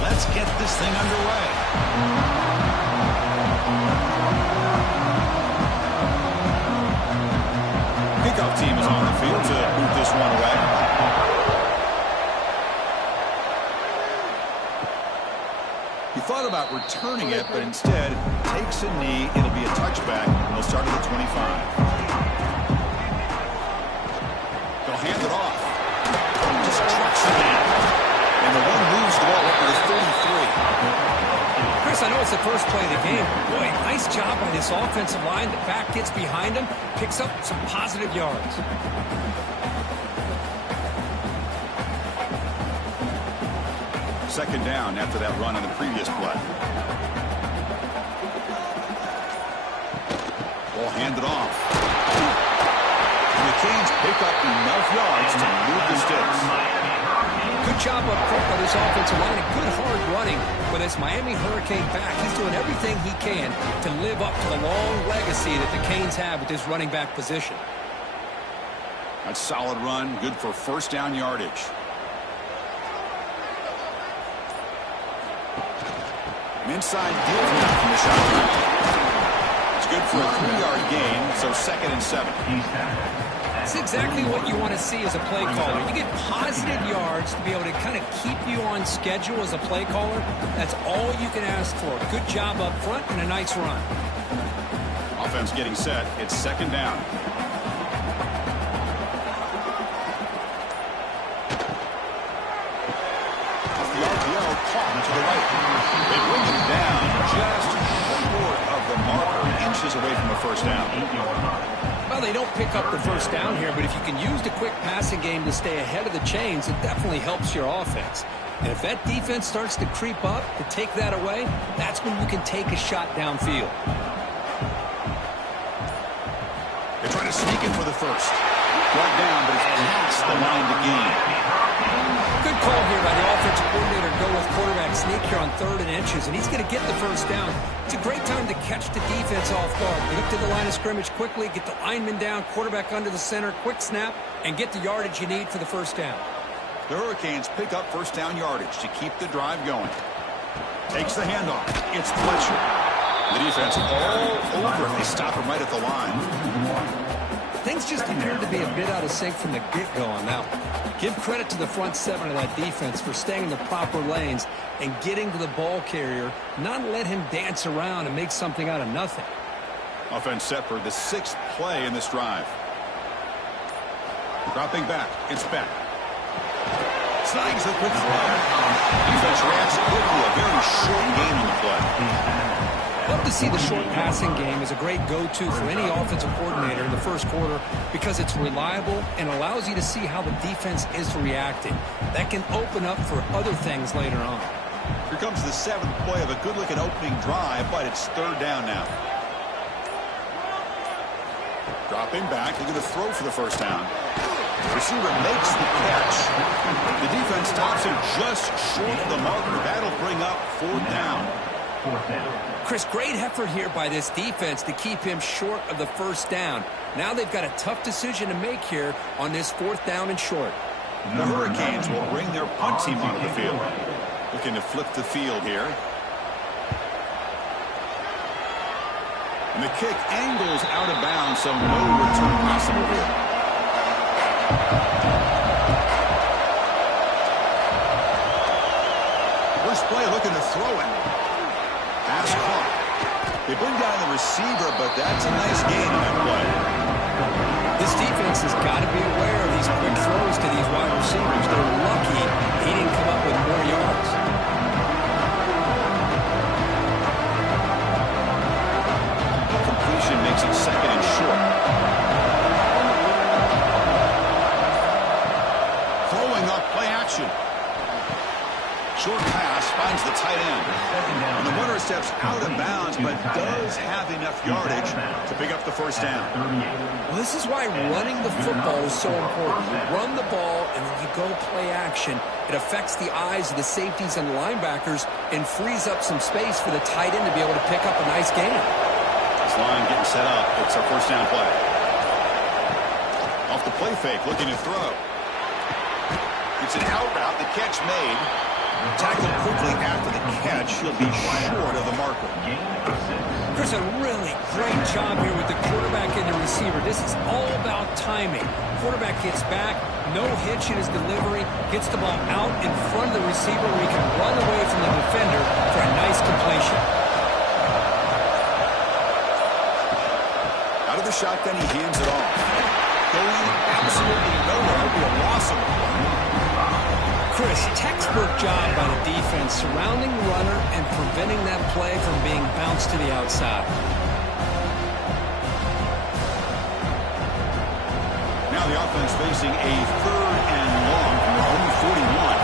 Let's get this thing underway. Kickoff team is on the field to boot this one away. He thought about returning it, but instead takes a knee. It'll be a touchback, and they'll start at the 25. They'll hand it off. Just trucks it in. And the one moves the ball up to the 33. Chris, I know it's the first play of the game. Boy, nice job by this offensive line. The back gets behind him, picks up some positive yards. Second down after that run on the previous play. Ball handed off. And the Canes pick up enough yards to move the sticks. Good job up front by this offensive line. A good hard running with this Miami Hurricane back. He's doing everything he can to live up to the long legacy that the Canes have with this running back position. A solid run, good for first down yardage. An inside deal now from the shotgun. It's good for a 3-yard gain, so 2nd and 7. That's exactly what you want to see as a play caller. You get positive yards to be able to kind of keep you on schedule as a play caller. That's all you can ask for. Good job up front and a nice run. Offense getting set. It's 2nd down. Off the RPO, caught to the right. They bring him down just short of the marker, inches away from the first down. Well, they don't pick up the first down here, but if you can use the quick passing game to stay ahead of the chains, it definitely helps your offense. And if that defense starts to creep up to take that away, that's when you can take a shot downfield. They're trying to sneak in for the first. Brought down, but it's past the line to gain. Good call here by the offensive coordinator to go with quarterback sneak here on 3rd and inches, and he's going to get the first down. It's a great time to catch the defense off guard. Get up to the line of scrimmage quickly, get the lineman down, quarterback under the center, quick snap, and get the yardage you need for the first down. The Hurricanes pick up first down yardage to keep the drive going. Takes the handoff. It's Fletcher. The defense all over him. They stop him right at the line. Things just appeared to be a bit out of sync from the get-go on that one. Give credit to the front 7 of that defense for staying in the proper lanes and getting to the ball carrier, not let him dance around and make something out of nothing. Offense set for the 6th play in this drive. Dropping back. It's Beck. Snags the quick throw. Defense reacts quickly. A very short gain on the play. Love to see the short passing game as a great go-to for any offensive coordinator in the first quarter because it's reliable and allows you to see how the defense is reacting. That can open up for other things later on. Here comes the 7th play of a good-looking opening drive, but it's 3rd down now. Dropping back, they're going to throw for the first down. Receiver makes the catch. The defense stops him just short of the marker. That'll bring up 4th down. Chris, great effort here by this defense to keep him short of the first down. Now they've got a tough decision to make here on this 4th down and short. The Hurricanes will bring their punt team onto the field. Looking to flip the field here. And the kick angles out of bounds, so no return possible here. First play looking to throw it. Pass caught. They bring down the receiver, but that's a nice gain on that play. This defense has got to be aware of these quick throws to these wide receivers. They're lucky he didn't come up with more yards. short pass finds the tight end. And the runner steps out of bounds, but does have enough yardage to pick up the first down. Well, this is why running the football is so important. You run the ball, and then you go play action. It affects the eyes of the safeties and the linebackers and frees up some space for the tight end to be able to pick up a nice gain. This line getting set up. It's our first down play. Off the play fake, looking to throw. It's an out route. The catch made. Tackled quickly after the catch. He'll be short of the marker. Chris, a really great job here with the quarterback and the receiver. This is all about timing. Quarterback gets back, no hitch in his delivery, gets the ball out in front of the receiver where he can run away from the defender for a nice completion. Out of the shotgun, he hands it off. Going absolutely nowhere. It'll be a loss of one. Chris, textbook job by the defense surrounding the runner and preventing that play from being bounced to the outside. Now the offense facing a 3rd and long from their own 41.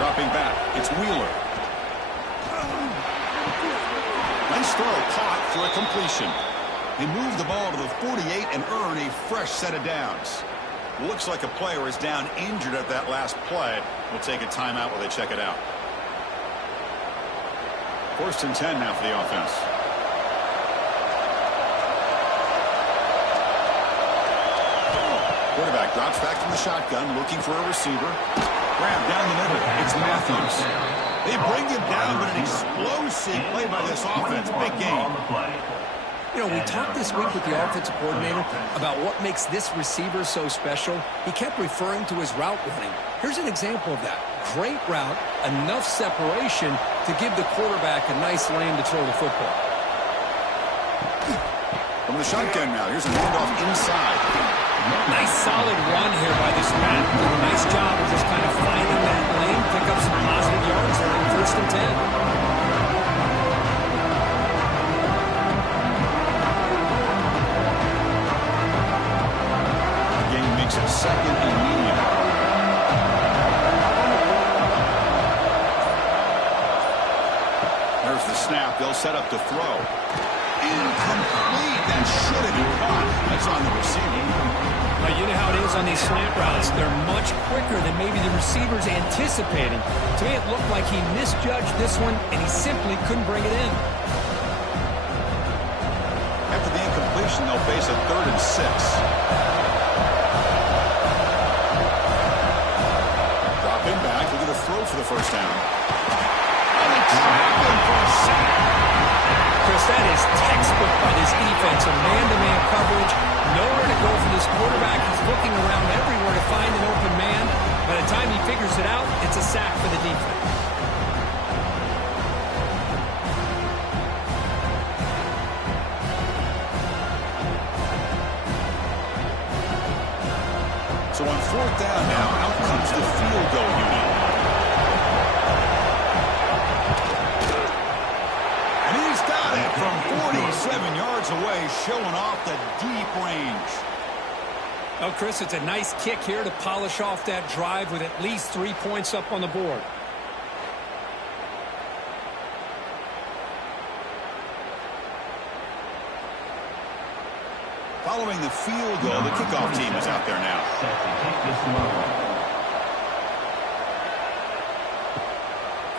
Dropping back, it's Wheeler. Nice throw, caught for a completion. They move the ball to the 48 and earn a fresh set of downs. Looks like a player is down injured at that last play. We'll take a timeout while they check it out. 1st and 10 now for the offense. Quarterback drops back from the shotgun, looking for a receiver. Grab down the middle. It's Matthews. They bring him down, but an explosive play by this offense. Big game. You know, we talked this week with the offensive coordinator about what makes this receiver so special. He kept referring to his route running. Here's an example of that. Great route, enough separation to give the quarterback a nice lane to throw the football. From the shotgun now, here's a handoff inside. Nice solid run here by this man. Did a nice job of just kind of finding that lane, pick up some positive yards there on 1st and 10. It's 2nd and medium. There's the snap. They'll set up to throw. Incomplete. That should have been caught. That's on the receiver. Well, you know how it is on these slant routes. They're much quicker than maybe the receiver's anticipating. To me, it looked like he misjudged this one, and he simply couldn't bring it in. After the incompletion, they'll face a 3rd and 6. Back, look at the throw for the first down. Oh, they trap him for a sack. Chris, that is textbook by this defense. A man-to-man coverage. Nowhere to go for this quarterback. He's looking around everywhere to find an open man. By the time he figures it out, it's a sack for the defense. So on 4th down now, out comes the field goal unit. And he's got it from 47 yards away, showing off the deep range. Oh, Chris, it's a nice kick here to polish off that drive with at least 3 points up on the board. Following the field goal, the kickoff team is out there now.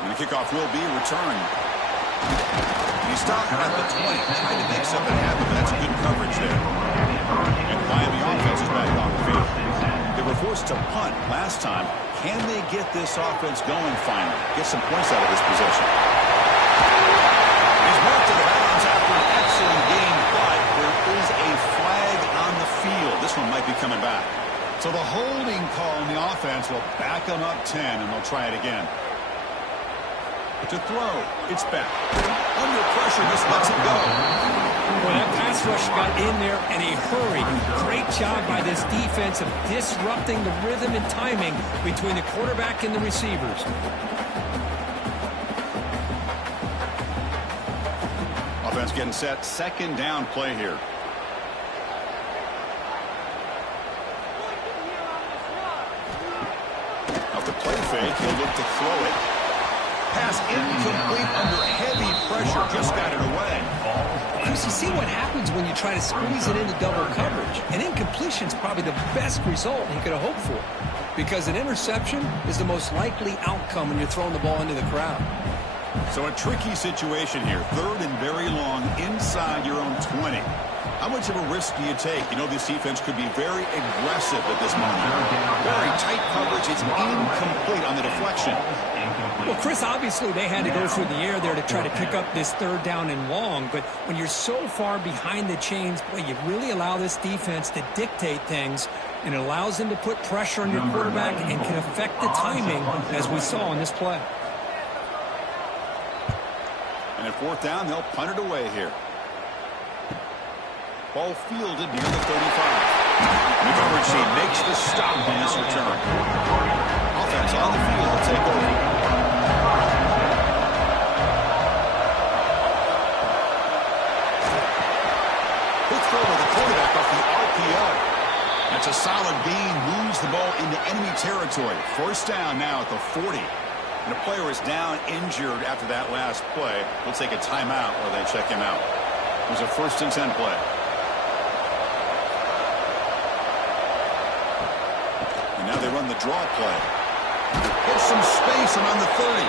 And the kickoff will be returned. He stopped at the 20, trying to make something happen, but that's good coverage there. And Miami offense is back on the field. They were forced to punt last time. Can they get this offense going finally? Get some points out of this possession. He's moved to the bounds after an excellent game, but there is a flag on the field. This one might be coming back. So the holding call on the offense will back them up 10, and they'll try it again. To throw, it's back. Under pressure, just lets it go. Well, that pass rush got in there in a hurry. Great job by this defense of disrupting the rhythm and timing between the quarterback and the receivers. Offense getting set. 2nd down play here. to throw it. Pass incomplete under heavy pressure. Just got it away. Chris, you see what happens when you try to squeeze it into double coverage. An incompletion is probably the best result he could have hoped for, because an interception is the most likely outcome when you're throwing the ball into the crowd. So a tricky situation here. 3rd and very long inside your own 20. How much of a risk do you take? You know, this defense could be very aggressive at this moment. Very tight coverage. It's incomplete on the deflection. Well, Chris, obviously they had to go through the air there to try to pick up this 3rd down and long. But when you're so far behind the chains, boy, you really allow this defense to dictate things. And it allows them to put pressure on your quarterback and can affect the timing, as we saw in this play. And at 4th down, they'll punt it away here. Ball fielded near the 35. The coverage team makes the stop on this return. Offense on the field will take over. Quick throw to the quarterback off the RPO. That's a solid gain. Moves the ball into enemy territory. 1st down now at the 40. And a player is down injured after that last play. We'll take a timeout while they check him out. It was a 1st and 10 play. And now they run the draw play. Gets some space around the 30.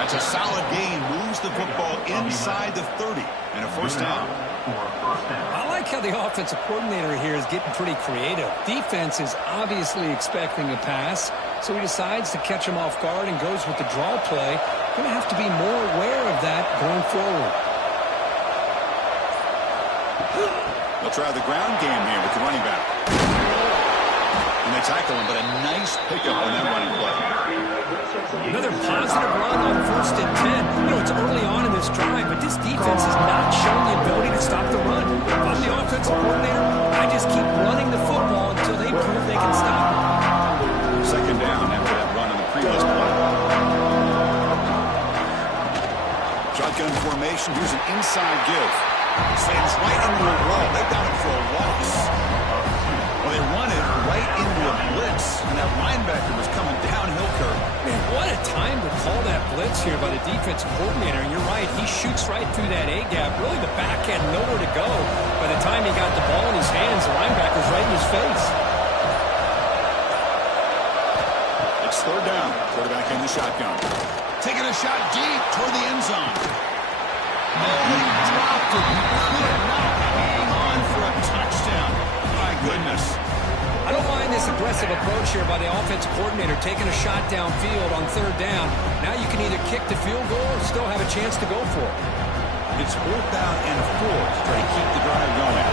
That's a solid gain. Moves the football inside the 30. And a 1st down. I like how the offensive coordinator here is getting pretty creative. Defense is obviously expecting a pass, so he decides to catch him off guard and goes with the draw play. Going to have to be more aware of that going forward. They'll try the ground game here with the running back. And they tackle him, but a nice pickup on that running play. Another positive run on 1st and 10. You know, it's early on in this drive, but this defense has not shown the ability to stop the run. If I'm the offensive coordinator, I just keep running the football until they prove they can stop it. 2nd down after that run on the previous play. Shotgun formation. Here's an inside give. Slams right into a wall. They got it for a loss. Well, they run it right into a blitz, and that linebacker was coming downhill curve. Man, what a time to call that blitz here by the defensive coordinator. And you're right, he shoots right through that A-gap. Really, the back had nowhere to go. By the time he got the ball in his hands, the linebacker's right in his face. It's 3rd down. Quarterback in the shotgun. Taking a shot deep toward the end zone. Oh, he dropped it. He could not hang on for a touchdown. My goodness. I don't mind this aggressive approach here by the offensive coordinator, taking a shot downfield on 3rd down. Now you can either kick the field goal or still have a chance to go for it. It's 4th down and 4 to try to keep the drive going.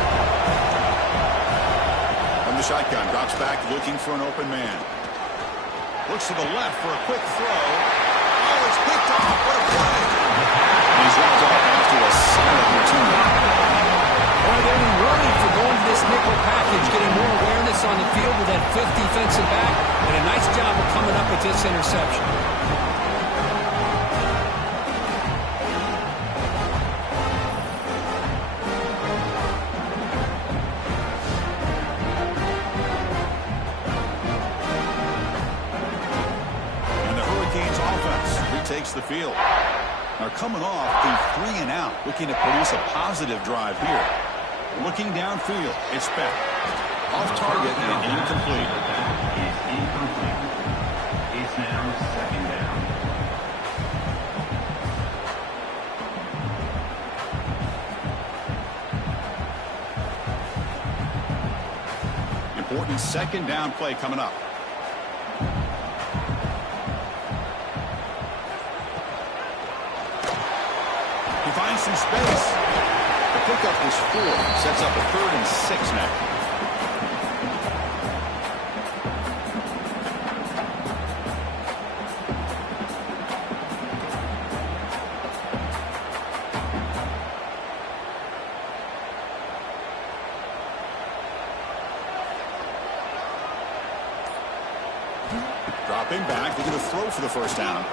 From the shotgun, drops back looking for an open man. Looks to the left for a quick throw. Oh, it's picked off. What a play. He's dropped off after a solid return. Well, they're rewarded for going to this nickel package, getting more awareness on the field with that 5th defensive back, and a nice job of coming up with this interception. And the Hurricanes offense retakes the field. Are coming off a 3 and out, looking to produce a positive drive here. Looking downfield, it's back. Off target and incomplete. It's now 2nd down. Important 2nd down play coming up. He finds some space. The pickup is 4. Sets up a 3rd and 6 now. Dropping back, they're going to throw for the 1st down.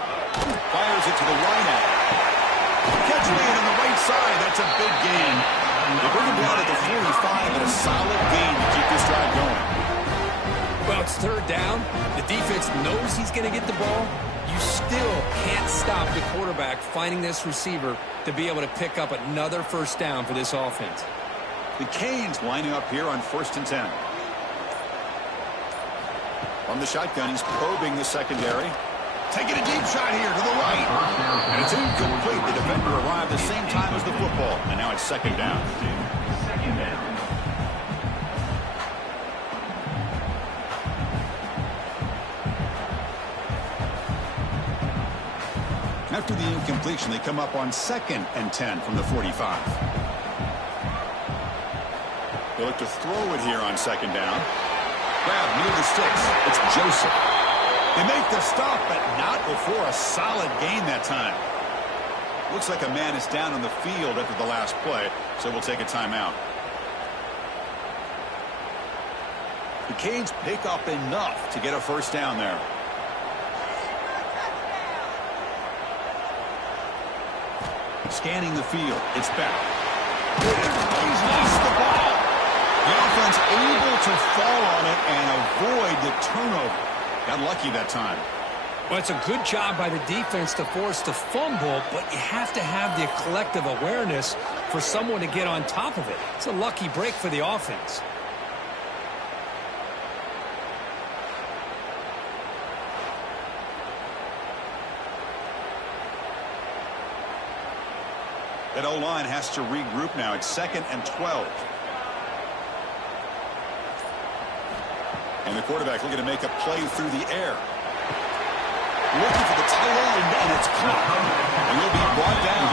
Fires it to the right. Catch made on the right side. That's a big gain. They bring him down to the 45 and a solid gain to keep this drive going. Well, it's 3rd down. The defense knows he's going to get the ball. you still can't stop the quarterback finding this receiver to be able to pick up another first down for this offense. The Canes lining up here on 1st and 10. From the shotgun, he's probing the secondary. Taking a deep shot here to the right. And it's incomplete. The defender arrived the same time as the football. And now it's 2nd down. After the incompletion, they come up on 2nd and 10 from the 45. They look to throw it here on 2nd down. Grab near the sticks. It's Joseph. They make the stop, but not before a solid gain that time. Looks like a man is down on the field after the last play, so we'll take a timeout. The Canes pick up enough to get a first down there. Scanning the field. It's back. He's lost the ball. The offense able to fall on it and avoid the turnover. Got lucky that time. Well, it's a good job by the defense to force the fumble, but you have to have the collective awareness for someone to get on top of it. It's a lucky break for the offense. That O-line has to regroup now. It's 2nd and 12. And the quarterback looking to make a play through the air. Looking for the tight end, and it's caught. And he'll be brought down.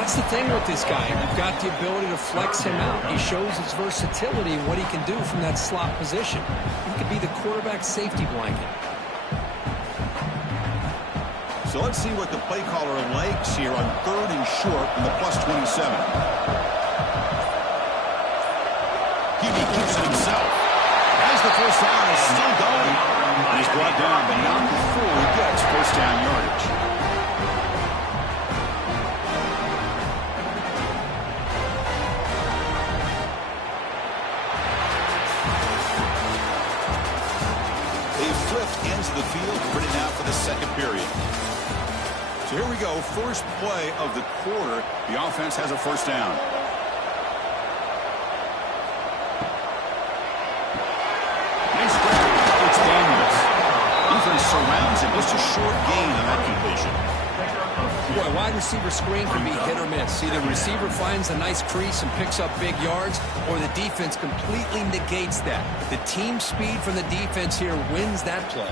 That's the thing with this guy. You've got the ability to flex him out. He shows his versatility and what he can do from that slot position. He could be the quarterback safety blanket. So let's see what the play caller likes here on 3rd and short in the +27. Hebe keeps it himself. As the first down is still going. And he's brought down, but not before he gets first down yardage. They've flipped ends of the field, ready now for the 2nd period. So here we go, first play of the quarter. The offense has a first down. Nice grab. It's Daniels. Defense surrounds him. Just a short gain on that completion. Boy, wide receiver screen can be hit or miss. Either the receiver finds a nice crease and picks up big yards, or the defense completely negates that. The team speed from the defense here wins that play.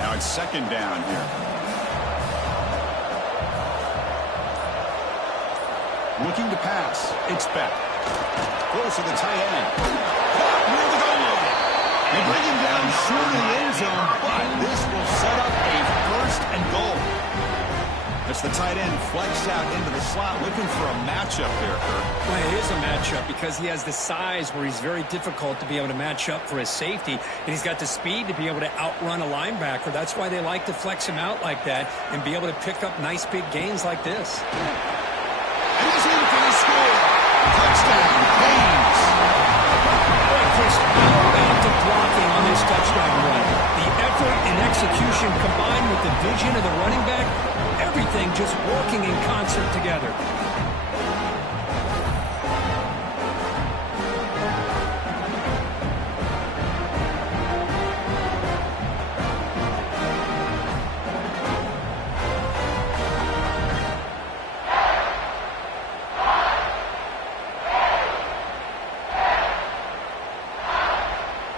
Now it's 2nd down here. Looking to pass. It's Beck. Close to the tight end. Caught near the goal line. They bring him down short of the end zone, but this will set up a 1st and goal. That's the tight end flexed out into the slot, looking for a matchup there, Kirk. Well, it is a matchup because he has the size where he's very difficult to be able to match up for his safety, and he's got the speed to be able to outrun a linebacker. That's why they like to flex him out like that and be able to pick up nice big gains like this. And he's in for the score. Touchdown, Canes. Boy, Chris, how about the blocking on this touchdown run? The effort and execution combined with the vision of the running back, everything just working in concert together.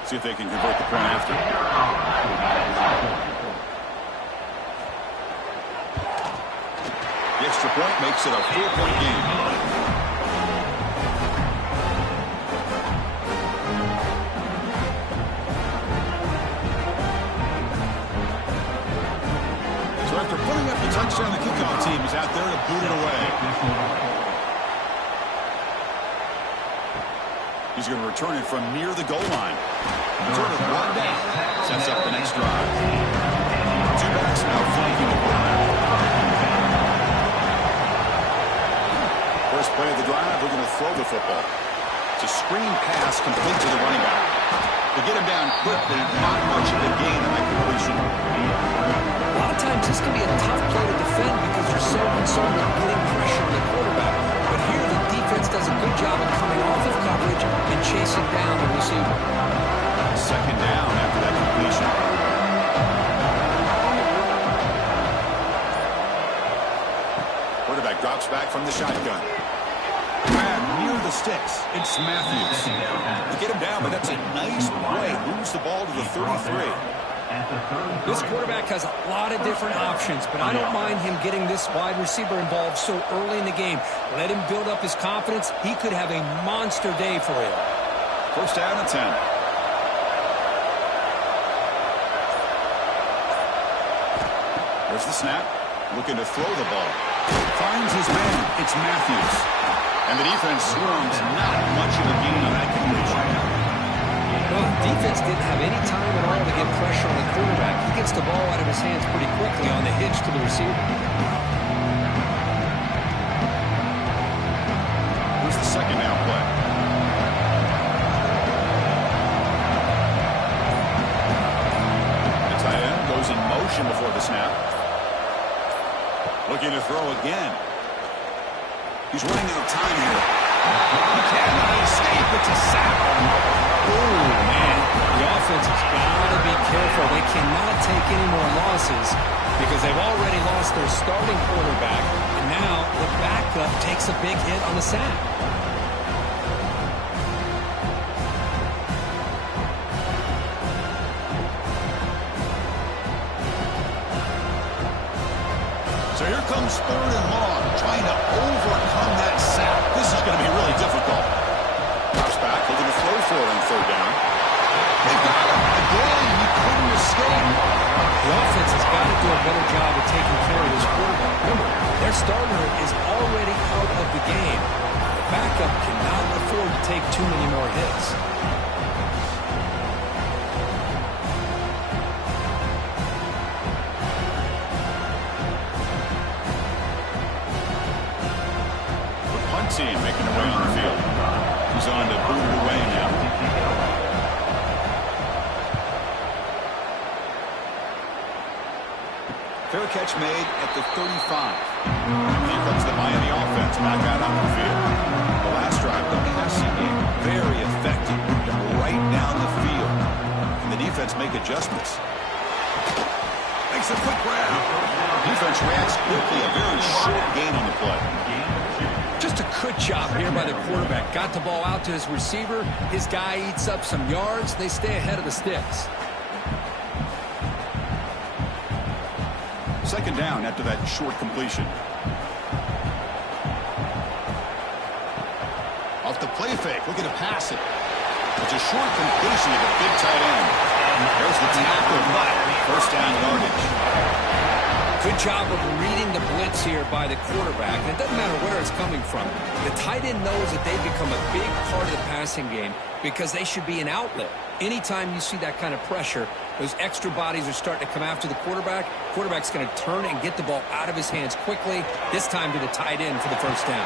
See if they can convert the point after. The extra point makes it a 4-point game. So after putting up the touchdown, the kickoff team is out there to boot it away. He's going to return it from near the goal line. Return it brought down. Sets up the next drive. 2 backs now flanking the quarterback. First play of the drive, we're going to throw the football. It's a screen pass complete to the running back. To get him down quickly, not much of a gain on that completion. A lot of times this can be a tough play to defend because you're so concerned with getting pressure on the quarterback. But here the defense does a good job of coming off of coverage and chasing down the receiver. Second down after that completion. Quarterback drops back from the shotgun. Grab near the sticks. It's Matthews. To get him down, but that's a nice play. Moves the ball to the 33. This quarterback has a lot of different options, but I don't mind him getting this wide receiver involved so early in the game. Let him build up his confidence. He could have a monster day for you. First down and 10. There's the snap. Looking to throw the ball. Finds his man. It's Matthews. And the defense swarms. Not much of a gain on that completion. Well, the defense didn't have any time at all to get pressure on the quarterback. He gets the ball out of his hands pretty quickly on the hitch to the receiver. Here's the second down play. The tight end goes in motion before the snap. Looking to throw again. He's running out of time here. He cannot escape. It's a sack. Oh, man. The offense has got to be careful. They cannot take any more losses because they've already lost their starting quarterback. And now the backup takes a big hit on the sack. So here comes third and long, trying to overcome that sack. This is going to be really difficult. Drops back, looking to throw for it on third down. They've got him again. He couldn't escape. The offense has got to do a better job of taking care of this quarterback. Remember, their starter is already out of the game. The backup cannot afford to take too many more hits. Team making their way on the field. He's on to boot it away now. Fair catch made at the 35. Here comes the Miami offense back out on the field. The last drive, the passing game, very effective. Right down the field. And the defense make adjustments. Makes a quick grab. Defense reacts quickly. A very short gain on the play. Just a good job here by the quarterback. Got the ball out to his receiver. His guy eats up some yards. They stay ahead of the sticks. Second down after that short completion. Off the play fake. Looking to pass it. It's a short completion to the big tight end. There's the tackle, but first down yardage. Good job of reading the blitz here by the quarterback. And it doesn't matter where it's coming from. The tight end knows that they've become a big part of the passing game because they should be an outlet. Anytime you see that kind of pressure, those extra bodies are starting to come after the quarterback. Quarterback's going to turn and get the ball out of his hands quickly, this time to the tight end for the first down.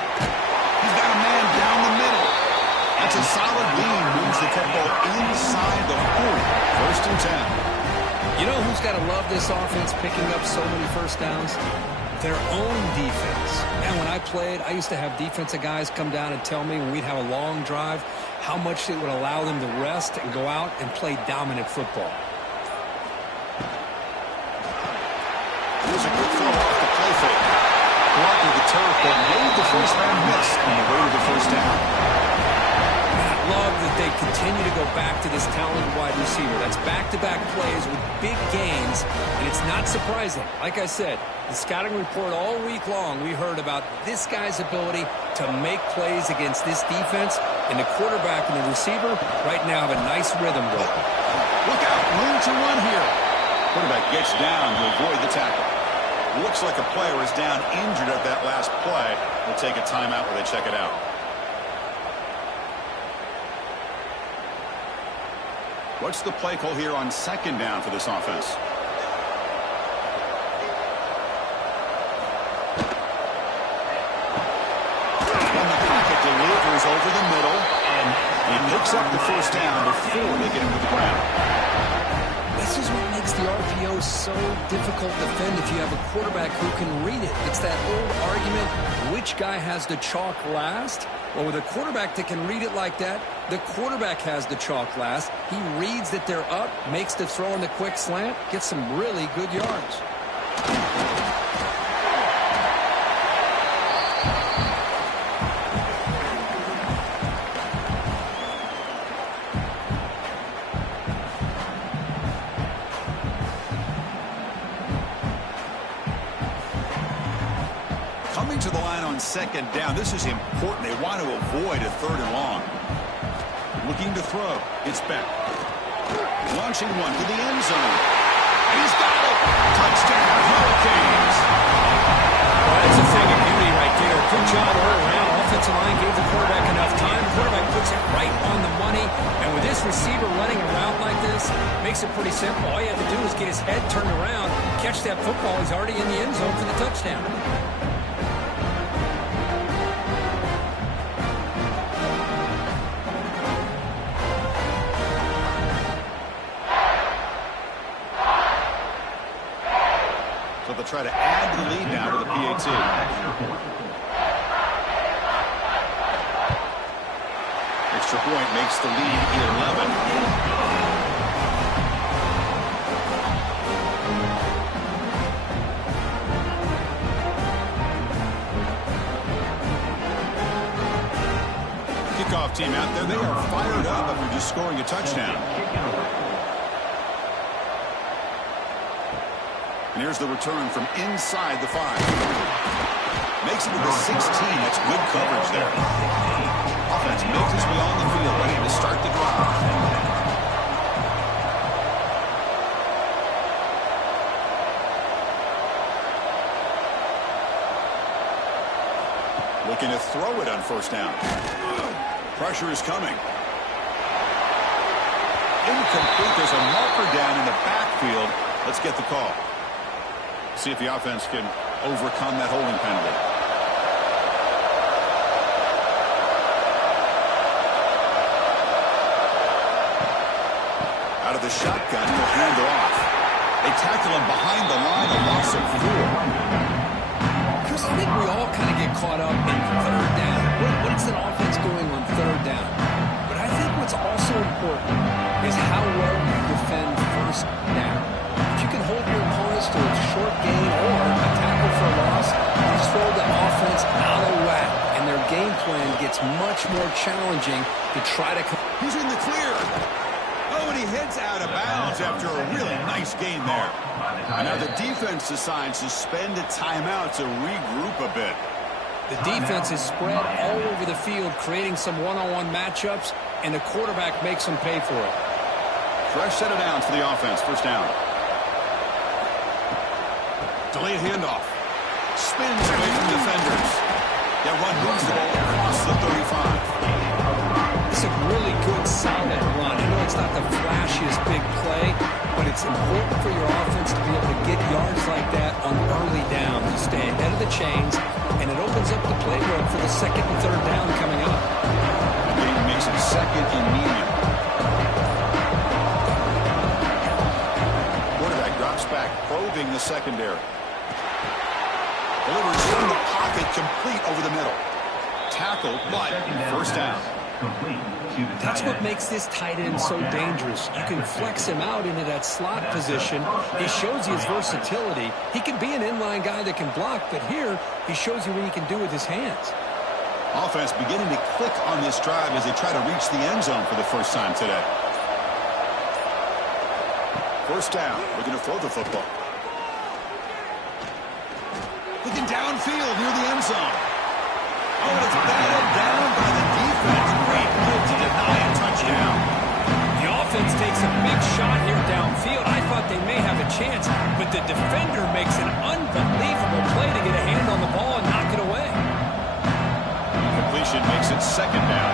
He's got a man down the middle. That's a solid lead. Moves the football inside the 40. First and 10. You know who's got to love this offense picking up so many first downs? Their own defense. And when I played, I used to have defensive guys come down and tell me when we'd have a long drive how much it would allow them to rest and go out and play dominant football. Here's a good throw off the play fake. Blocked with the turf, but made the first man miss on the way to the first down. Love that they continue to go back to this talented wide receiver. That's back-to-back plays with big gains, and it's not surprising. Like I said, the scouting report all week long, we heard about this guy's ability to make plays against this defense, and the quarterback and the receiver right now have a nice rhythm going. Look out, room to run here. Quarterback gets down to avoid the tackle. Looks like a player is down injured at that last play. We'll take a timeout where they check it out. What's the play call here on second down for this offense? And the pocket delivers over the middle, and He picks up the first down before they get him to the ground. This is what makes the RPO so difficult to defend if you have a quarterback who can read it. It's that old argument, which guy has the chalk last? Well, with a quarterback that can read it like that, the quarterback has the chalk last. He reads that they're up, makes the throw in the quick slant, gets some really good yards. Coming to the line on second down. This is important. They want to avoid a third and long. Looking to throw. It's back. Launching one to the end zone. And he's got it. Touchdown, Hurricanes. Well, that's a thing of beauty right there. Good job all around. Offensive line gave the quarterback enough time. Quarterback puts it right on the money. And with this receiver running around like this, makes it pretty simple. All you have to do is get his head turned around, catch that football. He's already in the end zone for the touchdown. So they'll try to add to the lead now with a PAT. Extra point makes the lead 11. Kickoff team out there. They are fired up after just scoring a touchdown. And here's the return from inside the 5. Makes it to the 16. That's good coverage there. Offense makes its way on the field, ready to start the drive. Looking to throw it on first down. Pressure is coming. Incomplete. There's a marker down in the backfield. Let's get the call. See if the offense can overcome that holding penalty. Out of the shotgun, he'll hand it off. They tackle him behind the line, a loss of 4. Chris, I think we all kind of get caught up in third down. What is an offense doing on third down? But I think what's also important is how well you defend first down. If you can hold your opponents to a short gain or a tackle for a loss, you throw the offense out of whack, and their game plan gets much more challenging to try to... He's in the clear. Oh, and he heads out of bounds after a really nice game there. And now the defense decides to spend a timeout to regroup a bit. The defense is spread all over the field, creating some one-on-one matchups, and the quarterback makes them pay for it. Fresh set of downs for the offense. First down. Delayed handoff. Spins away from defenders. That run moves the ball across the 35. It's a really good, solid run. I know it's not the flashiest big play, but it's important for your offense to be able to get yards like that on early down to stay ahead of the chains, and it opens up the playbook for the second and third down coming up. The game makes it second and medium. Quarterback drops back, probing the secondary. Delivers in the pocket, complete over the middle. Tackled, but first down. That's what makes this tight end so dangerous. You can flex him out into that slot position. He shows you his versatility. He can be an inline guy that can block, but here he shows you what he can do with his hands. Offense beginning to click on this drive as they try to reach the end zone for the first time today. First down, looking to throw the football. Looking downfield near the end zone. Oh, and it's batted down by the defense. Great move to deny a touchdown. The offense takes a big shot here downfield. I thought they may have a chance, but the defender makes an unbelievable play to get a hand on the ball and knock it away. Completion makes it second down.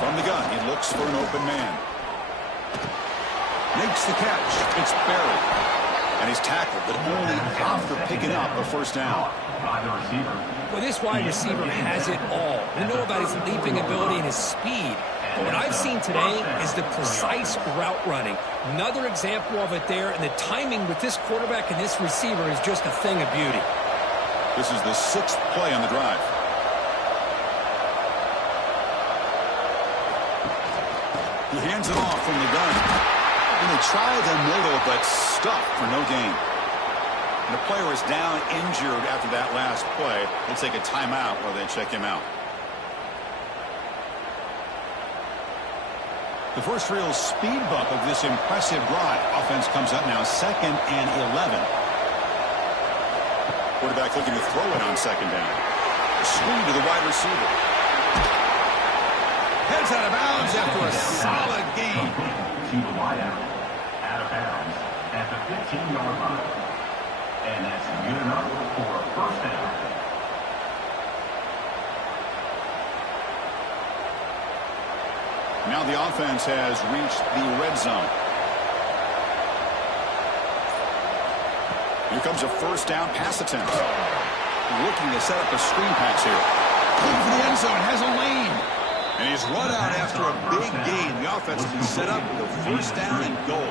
From the gun, he looks for an open man. Makes the catch. It's buried. And he's tackled, but only after picking up a first down. By the receiver. Well, this wide receiver has it all. We know about his leaping ability and his speed. But what I've seen today is the precise route running. Another example of it there, and the timing with this quarterback and this receiver is just a thing of beauty. This is the 6th play on the drive. He hands it off from the gun. And they try the middle, but stuck for no gain. And the player is down injured after that last play. They'll take a timeout while they check him out. The first real speed bump of this impressive drive. Offense comes up now 2nd and 11. Quarterback looking to throw it on 2nd down. A screen to the wide receiver. Heads out of bounds after a solid gain. To the wideout. Out of bounds at the 15-yard line. And that's good enough for a first down. Now the offense has reached the red zone. Here comes a first down pass attempt. Looking to set up a screen pass here. Looking for the end zone, has a lane. And he's run out after a big gain. The offense has been set up with a first down and goal.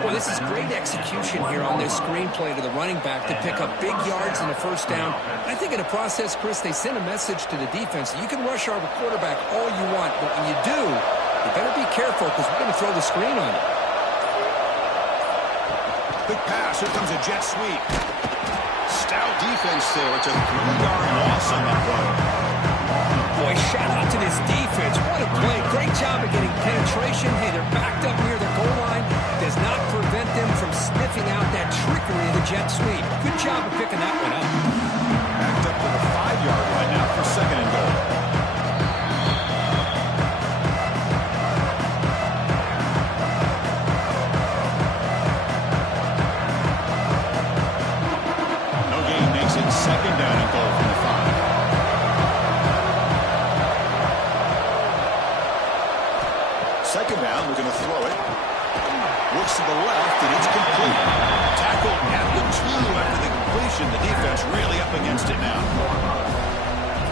Well, this is great execution here on this screenplay to the running back to pick up big yards and a first down. I think in the process, Chris, they send a message to the defense. You can rush our quarterback all you want, but when you do, you better be careful because we're going to throw the screen on you. Big pass. Here comes a jet sweep. Stout defense there. It's a 3-yard loss on that play. Boy, shout out to this defense. What a play. Great job of getting penetration. Hey, they're backed up near the goal line. Does not prevent them from sniffing out that trickery of the jet sweep. Good job of picking that one up. Backed up to the 5-yard line now for 2nd and goal. No gain makes it 2nd down and goal from the 5. Second down, we're going to throw it. Looks to the left, and it's complete. Tackled at the 2 after the completion. The defense really up against it now.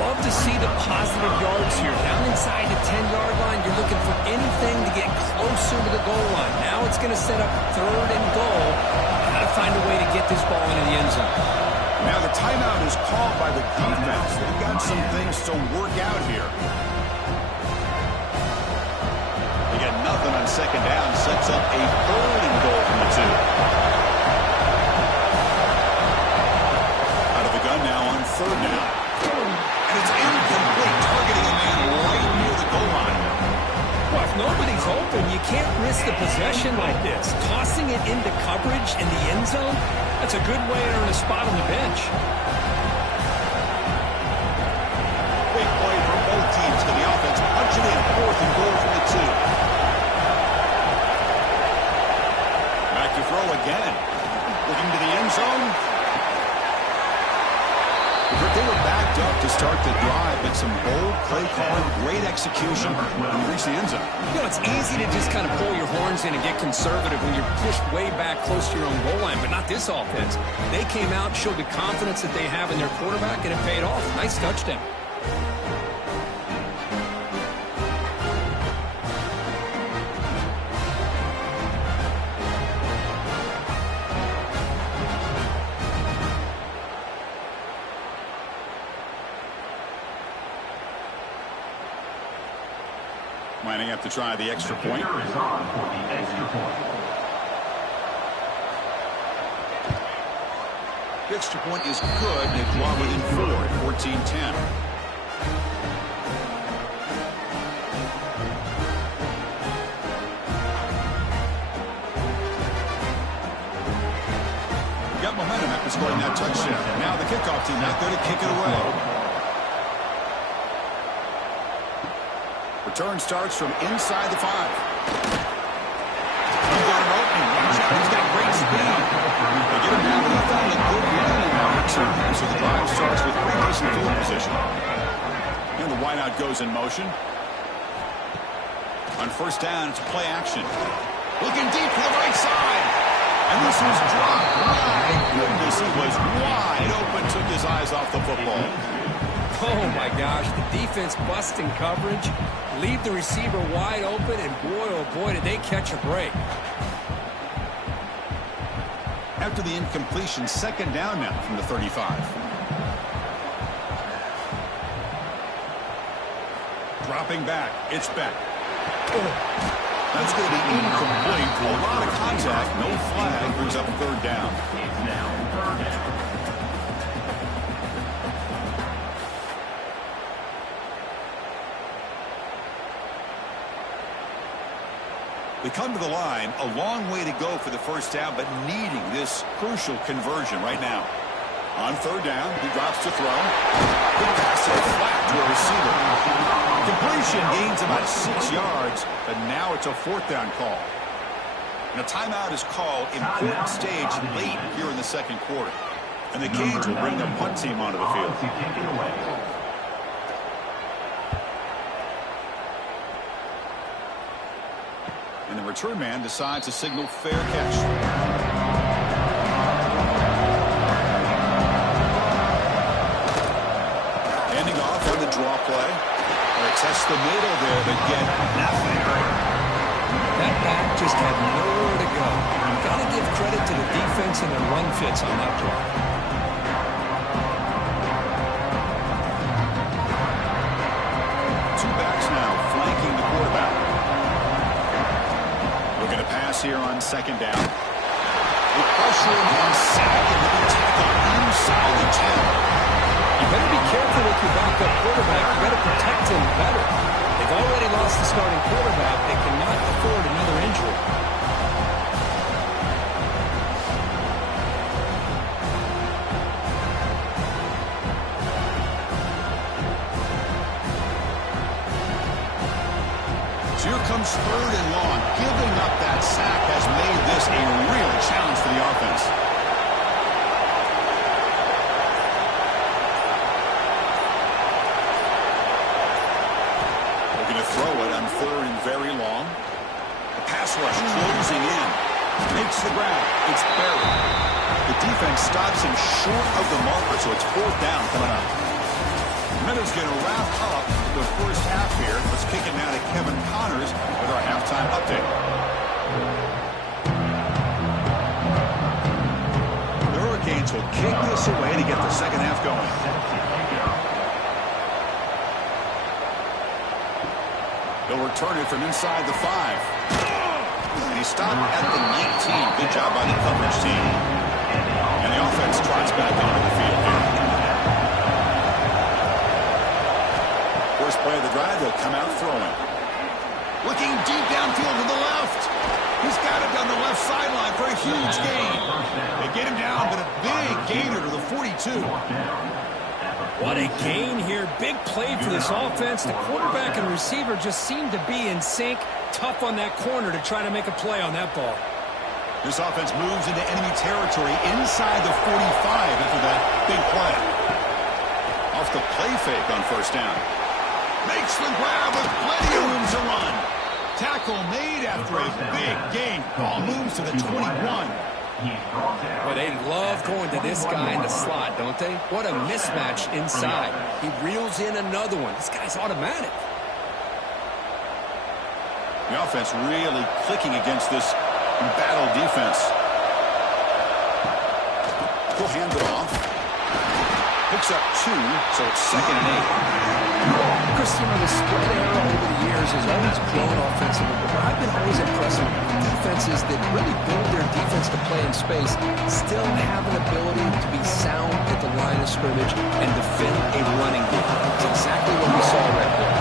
Love to see the positive yards here. Down inside the 10-yard line, you're looking for anything to get closer to the goal line. Now it's going to set up 3rd and goal. Got to find a way to get this ball into the end zone. Now the timeout is called by the defense. They've got some things to work out here. Nothing on 2nd down, sets up a 3rd and goal from the 2. Out of the gun now on 3rd down. And it's incomplete, targeting a man right near the goal line. Well, if nobody's open, you can't risk the possession like this. Tossing it into coverage in the end zone, that's a good way to earn a spot on the bench. Big play for both teams. Can the offense punch it in? 4th and goal from the 2. To throw again. Looking to the end zone. They were backed up to start the drive, but some bold play calling, great execution, and reach the end zone. You know, it's easy to just kind of pull your horns in and get conservative when you're pushed way back close to your own goal line, but not this offense. They came out, showed the confidence that they have in their quarterback, and it paid off. Nice touchdown. Lining up to try the extra point. The kicker is on for the extra point. The extra point is good. They draw within 4 at 14-10. Got momentum after scoring that touchdown. Now the kickoff team out there to kick it away. Return starts from inside the 5. He's got an opening. Watch out. He's got great speed. They get him down, but he found a good run in that return. So the drive starts with pretty decent field position. And the wideout goes in motion. On 1st down, it's play action. Looking deep to the right side. And this is dropped. My goodness, he was wide open, took his eyes off the football. Oh, my gosh, the defense busting coverage, leave the receiver wide open, and boy, oh boy, did they catch a break. After the incompletion, second down now from the 35. Dropping back, it's back. That's going to be incomplete. A lot of contact, no flag, brings up third down. It's now third down. They come to the line, a long way to go for the first down, but needing this crucial conversion right now. On third down, he drops to throw. Good pass to the flat to a receiver. Completion gains about 6 yards, but now it's a fourth down call. And a timeout is called, important stage late here in the second quarter. And the Canes will bring their punt team onto the field. And the return man decides to signal fair catch. Handing off on the draw play. They test the middle there, but get nothing. That back just had nowhere to go. You've got to give credit to the defense and their run fits on that play. Two backs now flanking the quarterback. Looking to pass here on second down. With pressure and sack, and the tackle inside the 10. You better be careful with your backup quarterback. You better protect him better. They've already lost the starting quarterback. They cannot afford another injury. So here comes third and long. Giving up that sack has made this a real challenge for the offense. Throw it on third and very long. The pass rush closing in. Makes the ground. It's buried. The defense stops him short of the marker, so it's fourth down coming up. Minutes going to wrap up the first half here. Let's kick it now to Kevin Connors with our halftime update. The Hurricanes will kick this away to get the second half going. They'll return it from inside the 5. And he stopped at the 19. Good job by the coverage team. And the offense trots back onto the field here. First play of the drive, they'll come out throwing. Looking deep downfield to the left. He's got it down the left sideline for a huge gain. They get him down, but a big gainer to the 42. What a gain here. Big play for this offense. The quarterback and receiver just seem to be in sync. Tough on that corner to try to make a play on that ball. This offense moves into enemy territory inside the 45 after that big play. Off the play fake on first down. Makes the grab with plenty of room to run. Tackle made after a big gain. Ball moves to the 21. Well, they love going to this guy in the slot, don't they? What a mismatch inside. He reels in another one. This guy's automatic. The offense really clicking against this embattled defense. He'll hand it off. Picks up 2, so it's second and 8. Chris, you know, the spread era over the years has always grown offensively, but what I've been always impressed with defenses that really build their defense to play in space still have an ability to be sound at the line of scrimmage and defend a running game. It's exactly what we saw right there.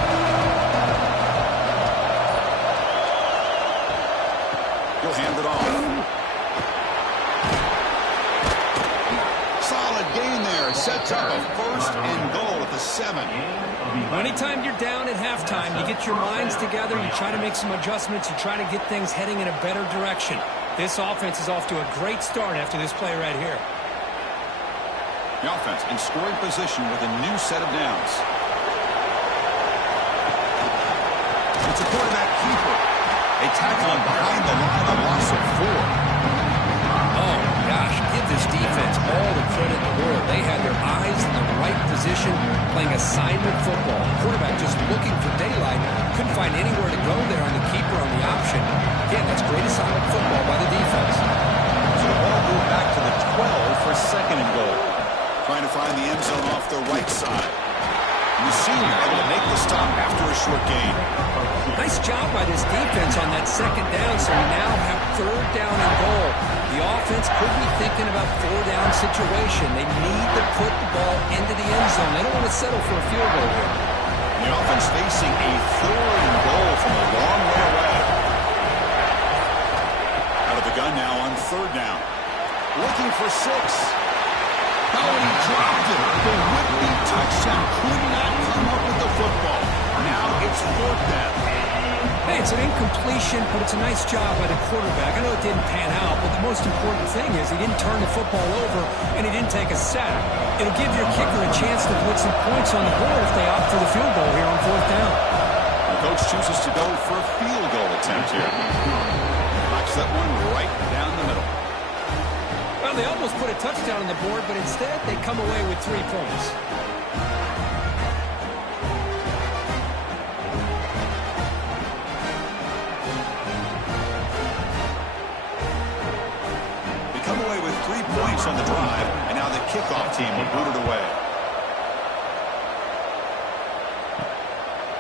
He'll hand it off. Solid gain there. Sets up a first and goal at the 7. Anytime you're down at halftime, you get your minds together, you try to make some adjustments, you try to get things heading in a better direction. This offense is off to a great start after this play right here. The offense in scoring position with a new set of downs. It's a quarterback keeper. They tackle him behind the line, a loss of 4. this defense all the credit in the world. They had their eyes in the right position, playing assignment football. The quarterback just looking for daylight, couldn't find anywhere to go there on the keeper on the option. Again, that's great assignment football by the defense. So the ball moved back to the 12 for second and goal. Trying to find the end zone off the right side. The senior able to make the stop after a short gain. Nice job by this defense on that second down, so we now have third down and goal. The offense could be thinking about four-down situation. They need to put the ball into the end zone. They don't want to settle for a field goal here. The offense facing a third and goal from a long way away. Out of the gun now on third down. Looking for 6. Oh, and he dropped it. The would-be touchdown could not come up with the football. Now it's fourth down. Hey, it's an incompletion, but it's a nice job by the quarterback. I know it didn't pan out, but the most important thing is he didn't turn the football over and he didn't take a sack. It'll give your kicker a chance to put some points on the board if they opt for the field goal here on fourth down. The coach chooses to go for a field goal attempt here. Knocks that one right down the middle. Well, they almost put a touchdown on the board, but instead they come away with 3 points. They come away with 3 points on the drive, and now the kickoff team will boot it away.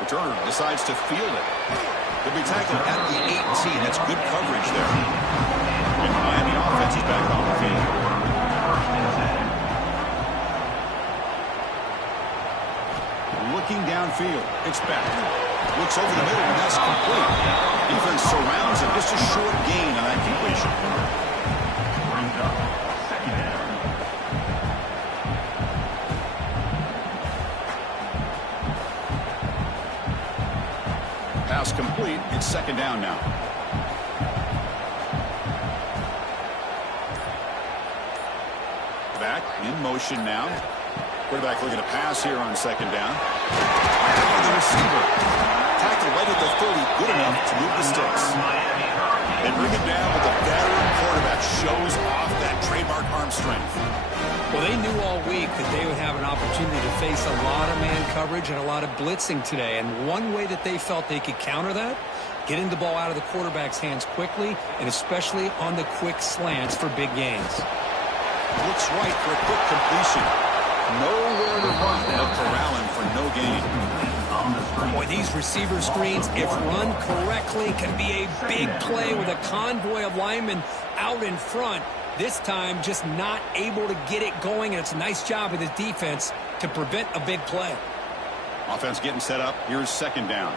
Returner decides to field it. He'll be tackled at the 18. That's good coverage there. And the Miami offense is back on the field. Looking downfield. It's back. Looks over the middle, and that's complete. Defense surrounds him. Just a short gain on that completion. Brings up second down. Pass complete. It's second down now. Back in motion now. Quarterback looking to pass here on second down. Now the receiver. Tackled right at the 30. Good enough to move the sticks. They bring it down with the veteran quarterback. Shows off that trademark arm strength. Well, they knew all week that they would have an opportunity to face a lot of man coverage and a lot of blitzing today. And one way that they felt they could counter that, getting the ball out of the quarterback's hands quickly, and especially on the quick slants for big gains. Looks right for a quick completion. Nowhere to run. They'll corral him for no gain. Boy, these receiver screens, if run correctly, can be a big play with a convoy of linemen out in front. This time, just not able to get it going, and it's a nice job of the defense to prevent a big play. Offense getting set up. Here's second down.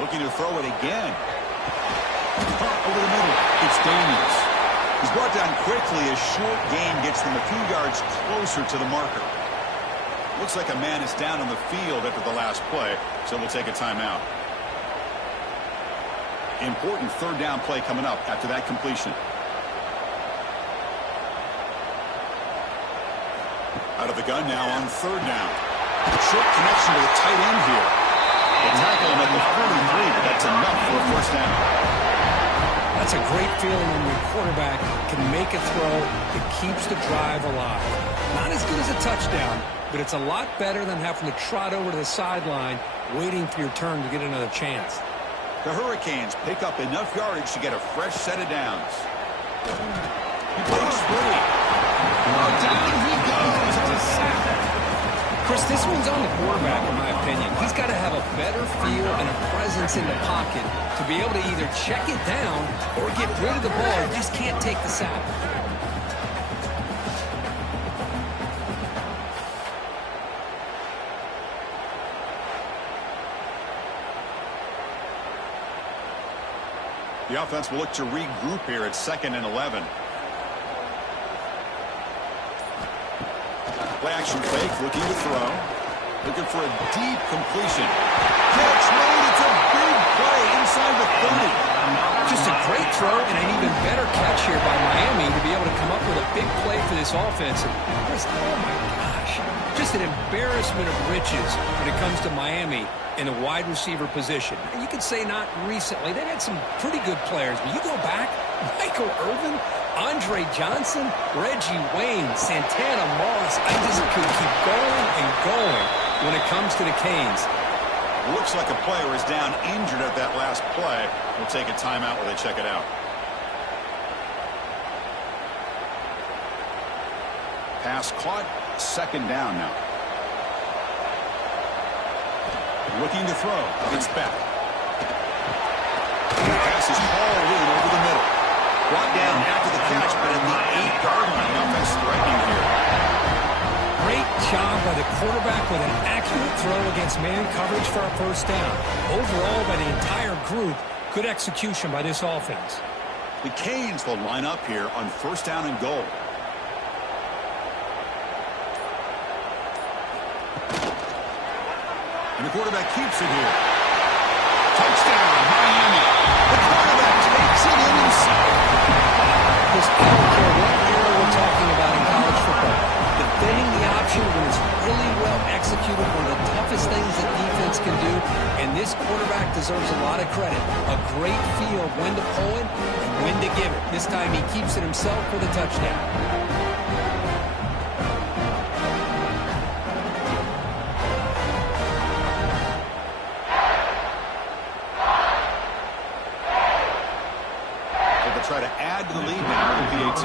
Looking to throw it again. Over the middle. It's Daniels. He's brought down quickly. A short gain gets them a few yards closer to the marker. Looks like a man is down on the field after the last play, so we'll take a timeout. Important third down play coming up after that completion. Out of the gun now on third down. Short connection to the tight end here. They tackle him at the 43, but that's enough for a first down. That's a great feeling when your quarterback can make a throw that keeps the drive alive. Not as good as a touchdown, but it's a lot better than having to trot over to the sideline waiting for your turn to get another chance. The Hurricanes pick up enough yardage to get a fresh set of downs. He plays free. Down he goes. It's a sack. Chris, this one's on the quarterback, in my opinion. He's got to have a better feel and a presence in the pocket to be able to either check it down or get rid of the ball. He just can't take the sack. The offense will look to regroup here at 2nd and 11. Play action fake, looking to throw. Looking for a deep completion. Catch made, it's a big play inside the 30. Just a great throw and an even better catch here by Miami to be able to come up with a big play for this offense. And oh my gosh, just an embarrassment of riches when it comes to Miami in the wide receiver position. And you could say not recently. They've had some pretty good players, but you go back, Michael Irvin, Andre Johnson, Reggie Wayne, Santana Moss. I just could keep going and going when it comes to the Canes. Looks like a player is down injured at that last play. We'll take a timeout while they check it out. Pass caught. Second down now. Looking to throw. It's back. The pass is hauled in over the middle. Brought down after the catch, but at the 8-yard line. Offense threatening here. Great job by the quarterback with an accurate throw against man coverage for a first down. Overall, by the entire group, good execution by this offense. The Canes will line up here on first down and goal. And the quarterback keeps it here. Touchdown, Miami. The quarterback takes it in himself. Just I don't care what era we're talking about in college football. Defending the option when it's really well executed, one of the toughest things that defense can do, and this quarterback deserves a lot of credit. A great feel of when to pull it and when to give it. This time he keeps it himself for the touchdown. So they try to add to the lead now with the PAT.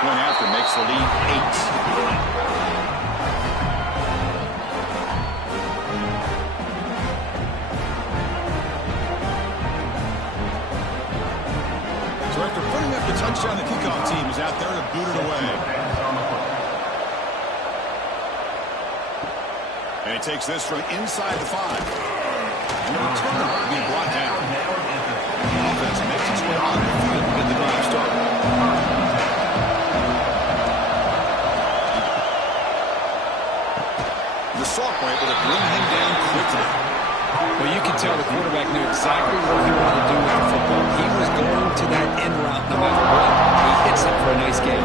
Point after makes the lead 8. So after putting up the touchdown, the kickoff team is out there to boot it away. And he takes this from inside the 5. And the return being brought down. The offense makes its way on the field to get the drive started. The sophomore able to bring him down quickly. Well, you can tell the quarterback knew exactly what he wanted to do with the football. He was going to that end route no matter what. He hits it for a nice gain.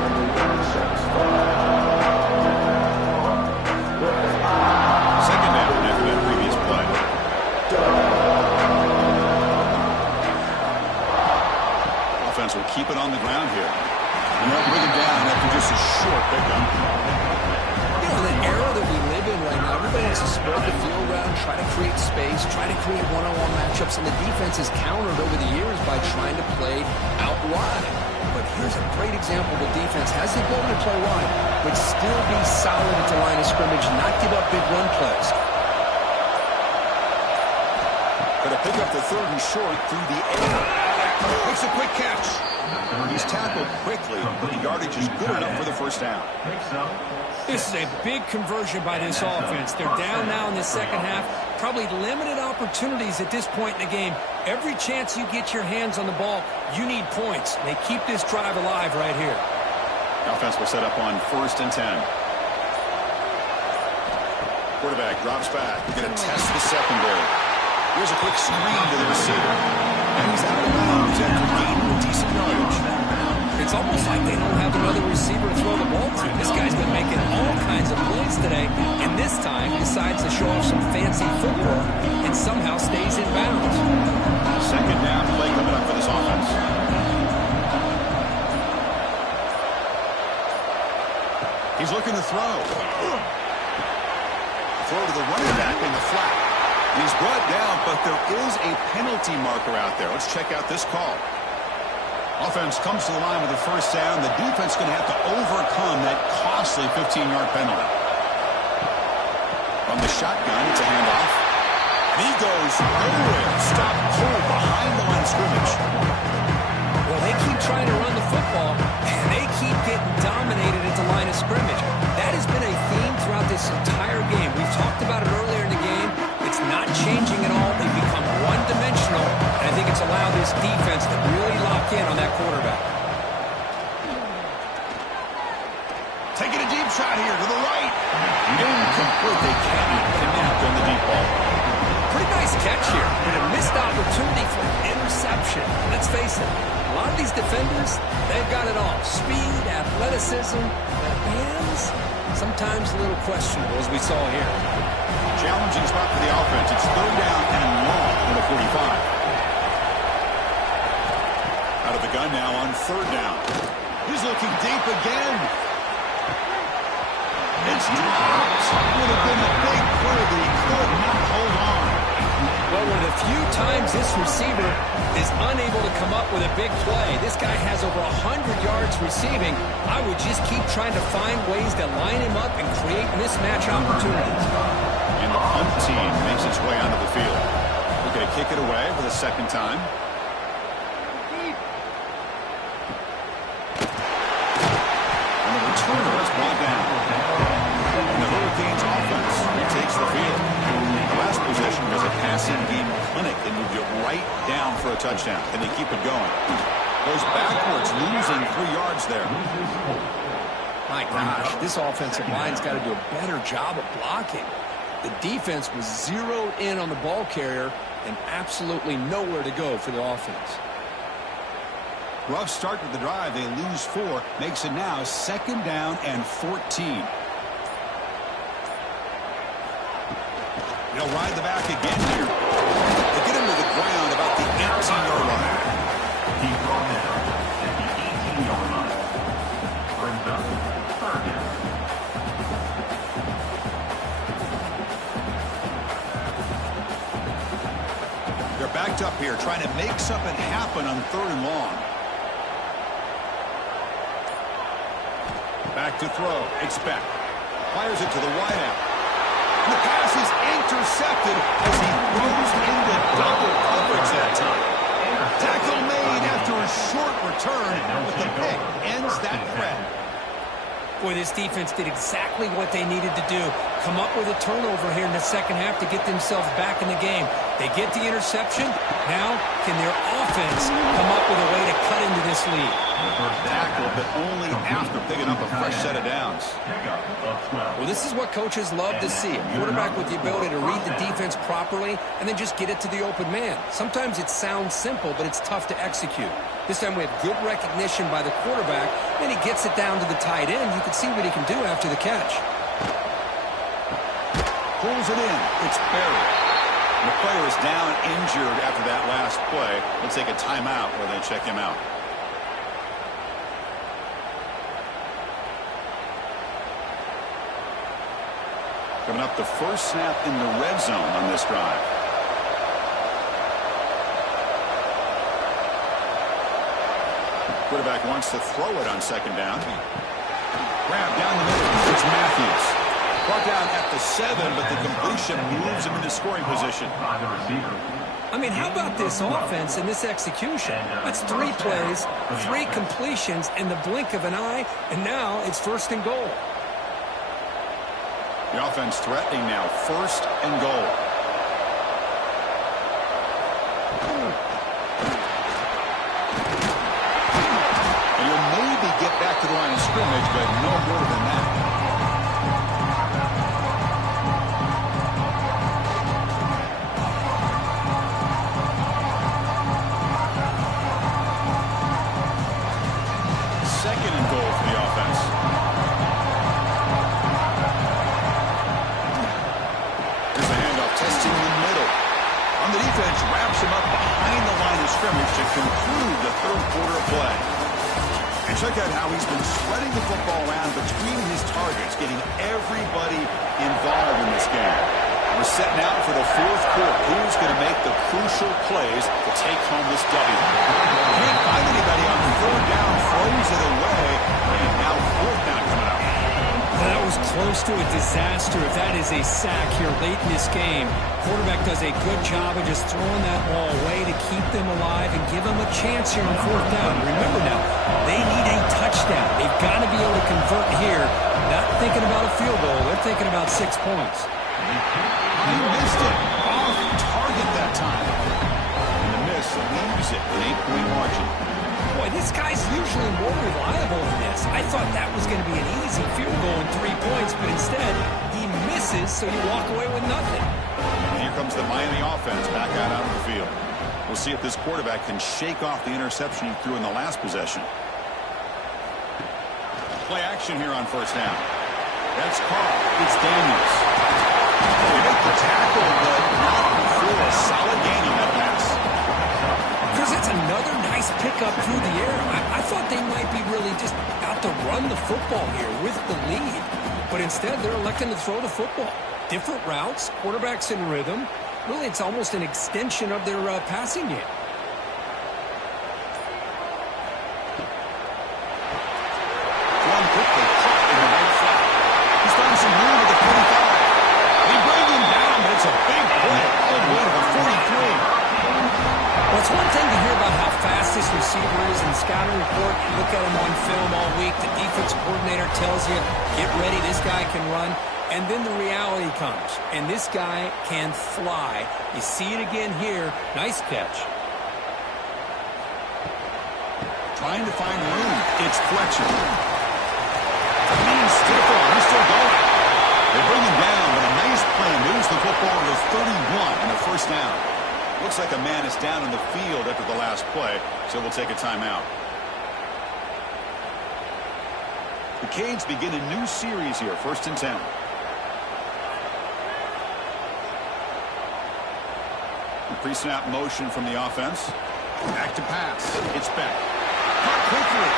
Second down after that previous play. Offense will keep it on the ground here. And they'll bring it down after just a short pickup. You know, the era that we live in right now, everybody wants to spread the field around, try to create space, try to create one-on-one matchups, and the defense is countered over the years by trying to play out wide. But here's a great example. The defense has the ability to play wide, but still be solid at the line of scrimmage, not give up big run plays. Going to pick up the third and short through the air. Makes a quick catch. He's tackled quickly, but the yardage is good enough for the first down. This is a big conversion by this offense. They're down now in the second half. Probably limited opportunities at this point in the game. Every chance you get your hands on the ball, you need points. They keep this drive alive right here. The offense will set up on 1st and 10. Quarterback drops back. Going to test the secondary. Here's a quick screen to the receiver. And he's out of bounds after gaining decent yardage. It's almost like they don't have another receiver to throw the ball to. This guy's been making all kinds of plays today, and this time decides to show off some fancy footwork and somehow stays in bounds. Second down play coming up for this offense. He's looking to throw. Throw to the running back in the flat. He's brought down, but there is a penalty marker out there. Let's check out this call. Offense comes to the line with a first down. The defense is going to have to overcome that costly 15-yard penalty. From the shotgun, it's a handoff. And he goes nowhere. Stop cold behind the line of scrimmage. Well, they keep trying to run the football, and they keep getting dominated at the line of scrimmage. That has been a theme throughout this entire game. We've talked about it earlier in the game. It's not changing at all. They've become one-dimensional, and I think it's allowed this defense to really lock in on that quarterback. Taking a deep shot here to the right. Incomplete. They can't connect on the deep ball catch here, but a missed opportunity for interception. Let's face it, a lot of these defenders, they've got it all. Speed, athleticism, their hands, sometimes a little questionable, as we saw here. Challenging spot for the offense. It's third down and long on the 45. Out of the gun now on third down. He's looking deep again. It's dropped. Would have been a big play, but he could not hold on. Well, one of the few times this receiver is unable to come up with a big play. This guy has over 100 yards receiving. I would just keep trying to find ways to line him up and create mismatch opportunities. And the punt team makes its way onto the field. Looking to kick it away for the second time. And the returner is brought down. And the Hurricanes offense retakes the field. The last possession was a passing game clinic. They moved it right down for a touchdown. And they keep it going. Goes backwards, losing 3 yards there. My gosh, this offensive line's got to do a better job of blocking. The defense was zeroed in on the ball carrier and absolutely nowhere to go for the offense. Rough start to the drive. They lose 4. Makes it now second down and 14. They'll ride the back again here. They get him to the ground about the 18-yard line. He brought down at the 18-yard line. Brings up third down. They're backed up here, trying to make something happen on third and long. Back to throw. It's Beck. Fires it to the wideout. The pass is intercepted as he throws into double coverage that time. Tackle made after a short return, but the pick ends that threat. Boy, this defense did exactly what they needed to do. Come up with a turnover here in the second half to get themselves back in the game. They get the interception. Now, can their offense come up with a way to cut into this lead? The first tackle, but only after picking up a fresh set of downs. Well, this is what coaches love to see. A quarterback with the ability to read the defense properly and then just get it to the open man. Sometimes it sounds simple, but it's tough to execute. This time we have good recognition by the quarterback, and he gets it down to the tight end. You can see what he can do after the catch. Pulls it in. It's buried. The player is down injured after that last play. They'll take a timeout where they check him out. Coming up, the first snap in the red zone on this drive. Quarterback wants to throw it on second down. Grab down the middle. It's Matthews. Brought down at the 7, but the completion moves him into scoring position. I mean, how about this offense and this execution? That's 3 plays, 3 completions in the blink of an eye, and now it's first and goal. The offense threatening now, first and goal. And you'll maybe get back to the line of scrimmage, but no more than that. Second and goal for the offense. Here's the handoff, testing the middle. On the defense, wraps him up behind the line of scrimmage to conclude the third quarter of play. And check out how he's been spreading the football around between his targets, getting everybody involved in this game. We're set now for the fourth quarter. Who's going to make the crucial plays to take home this W? Can't find anybody on third down, throws it away, and now fourth down coming up. That was close to a disaster if that is a sack here late in this game. Quarterback does a good job of just throwing that ball away to keep them alive and give them a chance here on fourth down. Remember now, they need a touchdown. They've got to be able to convert here. Not thinking about a field goal. They're thinking about 6 points. He missed it. Off target that time. And the miss leaves it an 8-point margin. Boy, this guy's usually more reliable than this. I thought that was going to be an easy field goal in 3 points, but instead, he misses, so you walk away with nothing. And here comes the Miami offense back out onto the field. We'll see if this quarterback can shake off the interception he threw in the last possession. Play action here on first down. That's caught. It's Daniels. They make the tackle, but not before a solid gain on that pass. Chris, it's another nice pickup through the air. I thought they might be really just out to run the football here with the lead. But instead, they're electing to throw the football. Different routes, quarterbacks in rhythm. Really, it's almost an extension of their passing game. Thrown quickly, caught in the right flat. He's finding some room at the 45. They bring him down, but it's a big play all the way to the 43. Well, it's one thing to hear about how fast this receiver is in the scouting report. You look at him on film all week. The defensive coordinator tells you, get ready, this guy can run. And then the reality comes, and this guy can fly. You see it again here. Nice catch. Trying to find room. It's Fletcher. Means stiffle. He's still going. They bring him down, but a nice play moves the football to the 31 and a first down. Looks like a man is down in the field after the last play, so we'll take a timeout. The Canes begin a new series here, 1st and 10. Pre-snap motion from the offense. Back to pass. It's back. Caught quickly.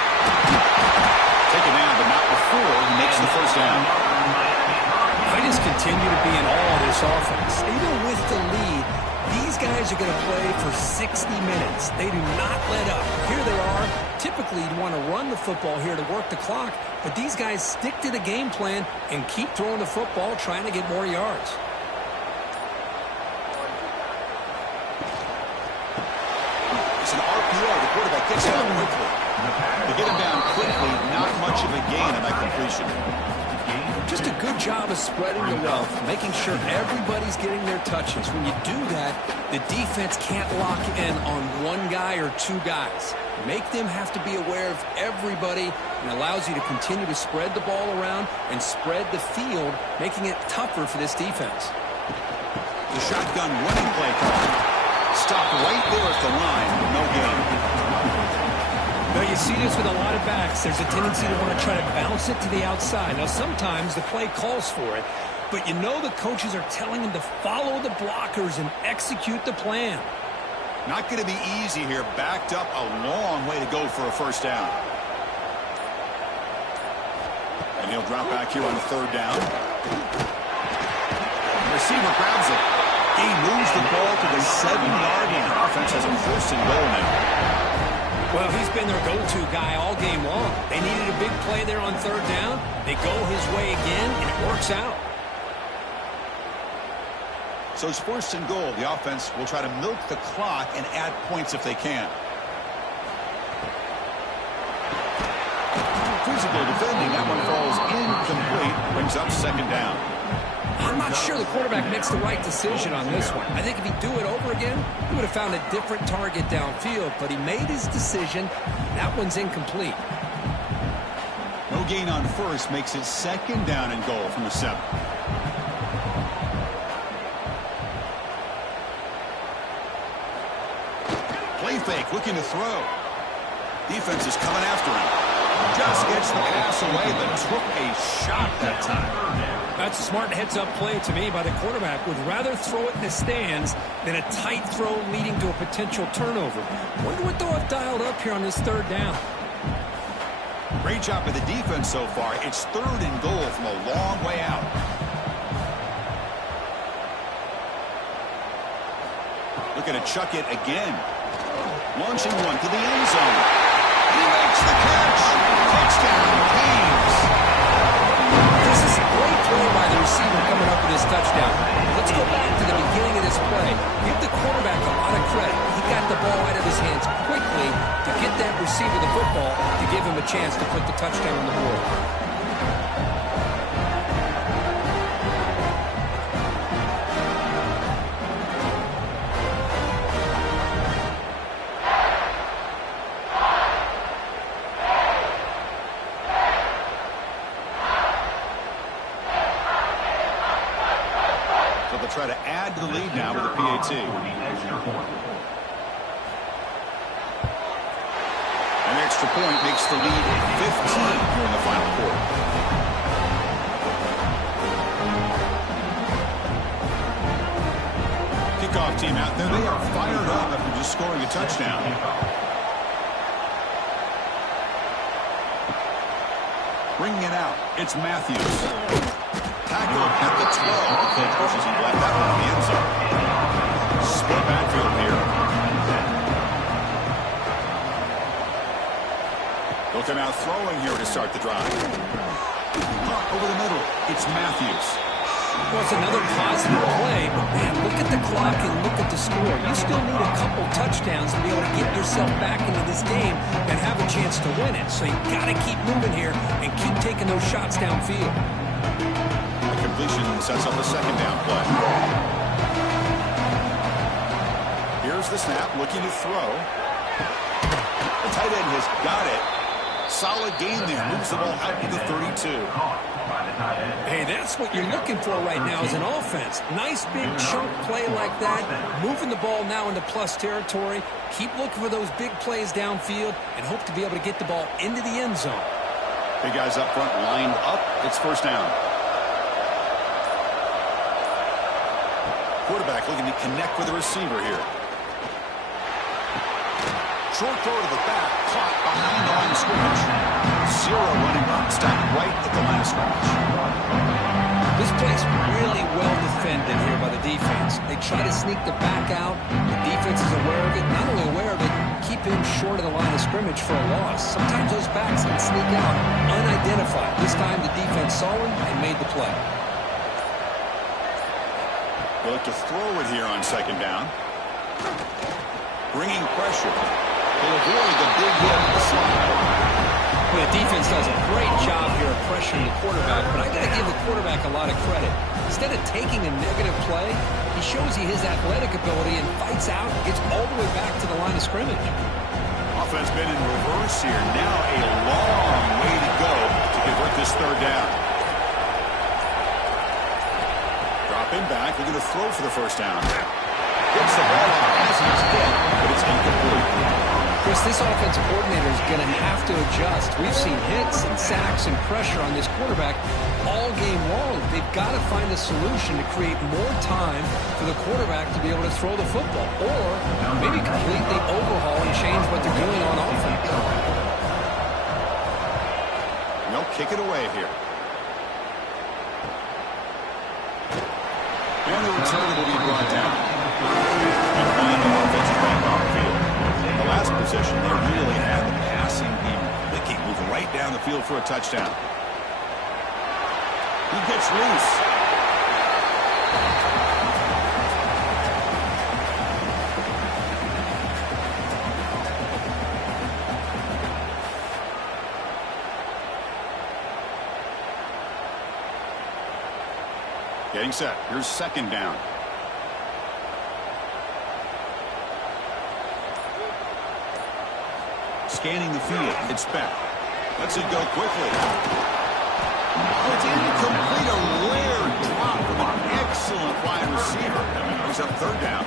Taken down, but not before he makes the first down. I just continue to be in awe of this offense. Even with the lead, these guys are going to play for 60 minutes. They do not let up. Here they are. Typically, you want to run the football here to work the clock, but these guys stick to the game plan and keep throwing the football, trying to get more yards. It's an RPO. The quarterback gets it out quickly. They get him down quickly. Not much of a gain on that completion. Just a good job of spreading the wealth, making sure everybody's getting their touches. When you do that, the defense can't lock in on one guy or two guys. Make them have to be aware of everybody, and allows you to continue to spread the ball around and spread the field, making it tougher for this defense. The shotgun running play call. Stopped right there at the line, no gain. Now, you see this with a lot of backs. There's a tendency to want to try to bounce it to the outside. Now, sometimes the play calls for it, but you know the coaches are telling them to follow the blockers and execute the plan. Not going to be easy here. Backed up a long way to go for a first down. And he'll drop back here on the 3rd down. The receiver grabs it. He moves the ball to the 7-yard line. Offense has a 1st and goal now. Well, he's been their go-to guy all game long. They needed a big play there on 3rd down. They go his way again, and it works out. So it's 1st and goal. The offense will try to milk the clock and add points if they can. Physical defending. That one falls incomplete. Brings up 2nd down. I'm not sure the quarterback makes the right decision on this one. I think if he'd do it over again, he would have found a different target downfield, but he made his decision. That one's incomplete. No gain on 1st makes it 2nd down and goal from the 7. Play fake, looking to throw. Defense is coming after him. Just gets the pass away, but took a shot that time. That's a smart heads-up play to me by the quarterback. Would rather throw it in the stands than a tight throw leading to a potential turnover. Wonder what they'll have dialed up here on this 3rd down. Great job by the defense so far. It's 3rd and goal from a long way out. Looking to chuck it again. Launching one to the end zone. He makes the catch. Touchdown, Canes. This is a great play by the receiver coming up with his touchdown. Let's go back to the beginning of this play. Give the quarterback a lot of credit. He got the ball out of his hands quickly to get that receiver the football to give him a chance to put the touchdown on the board. try to add to the lead now with a PAT. An extra point makes the lead 15 here in the final quarter. Kickoff team out there. They are fired up after just scoring a touchdown. Bringing it out, it's Matthews. Tackle at the 12. Coach pushes him back that one in the end zone. Split backfield here. They'll come out throwing here to start the drive. Over the middle, it's Matthews. Well, it's another positive play, but man, look at the clock and look at the score. You still need a couple touchdowns to be able to get yourself back into this game and have a chance to win it. So you got to keep moving here and keep taking those shots downfield. The completion sets up a second down play. Here's the snap, looking to throw. The tight end has got it. Solid gain there. Moves the ball out to the 32. Hey, that's what you're looking for right now as an offense. Nice big chunk play like that. Moving the ball now into plus territory. Keep looking for those big plays downfield and hope to be able to get the ball into the end zone. Big guys up front lined up. It's first down. Quarterback looking to connect with the receiver here. Short throw to the back, caught behind the line of scrimmage. Zero running back, stopped right at the line of scrimmage. This play's really well defended here by the defense. They try to sneak the back out. The defense is aware of it. Not only aware of it, keep him short of the line of scrimmage for a loss. Sometimes those backs can sneak out unidentified. This time the defense saw him and made the play. They'll look to throw it here on second down. Bringing pressure. They'll avoid the big hit of the slide. Well, the defense does a great job here of pressuring the quarterback, but I got to give the quarterback a lot of credit. Instead of taking a negative play, he shows you his athletic ability and fights out, gets all the way back to the line of scrimmage. Offense been in reverse here. Now a long way to go to convert this third down. Dropping back, looking to throw for the first down. Gets the ball off as he's hit, but it's incomplete. Chris, this offensive coordinator is going to have to adjust. We've seen hits and sacks and pressure on this quarterback all game long. They've got to find a solution to create more time for the quarterback to be able to throw the football, or maybe completely overhaul and change what they're doing on offense. They'll kick it away here. And the return will be brought down. And find the offensive back on the field. The last possession, they really had the passing game clicking, moving right down the field for a touchdown. He gets loose. Getting set. Here's second down. Scanning the field. It's back. Lets it go quickly. Oh, it's incomplete. A rare drop from an excellent wide receiver. He's up third down.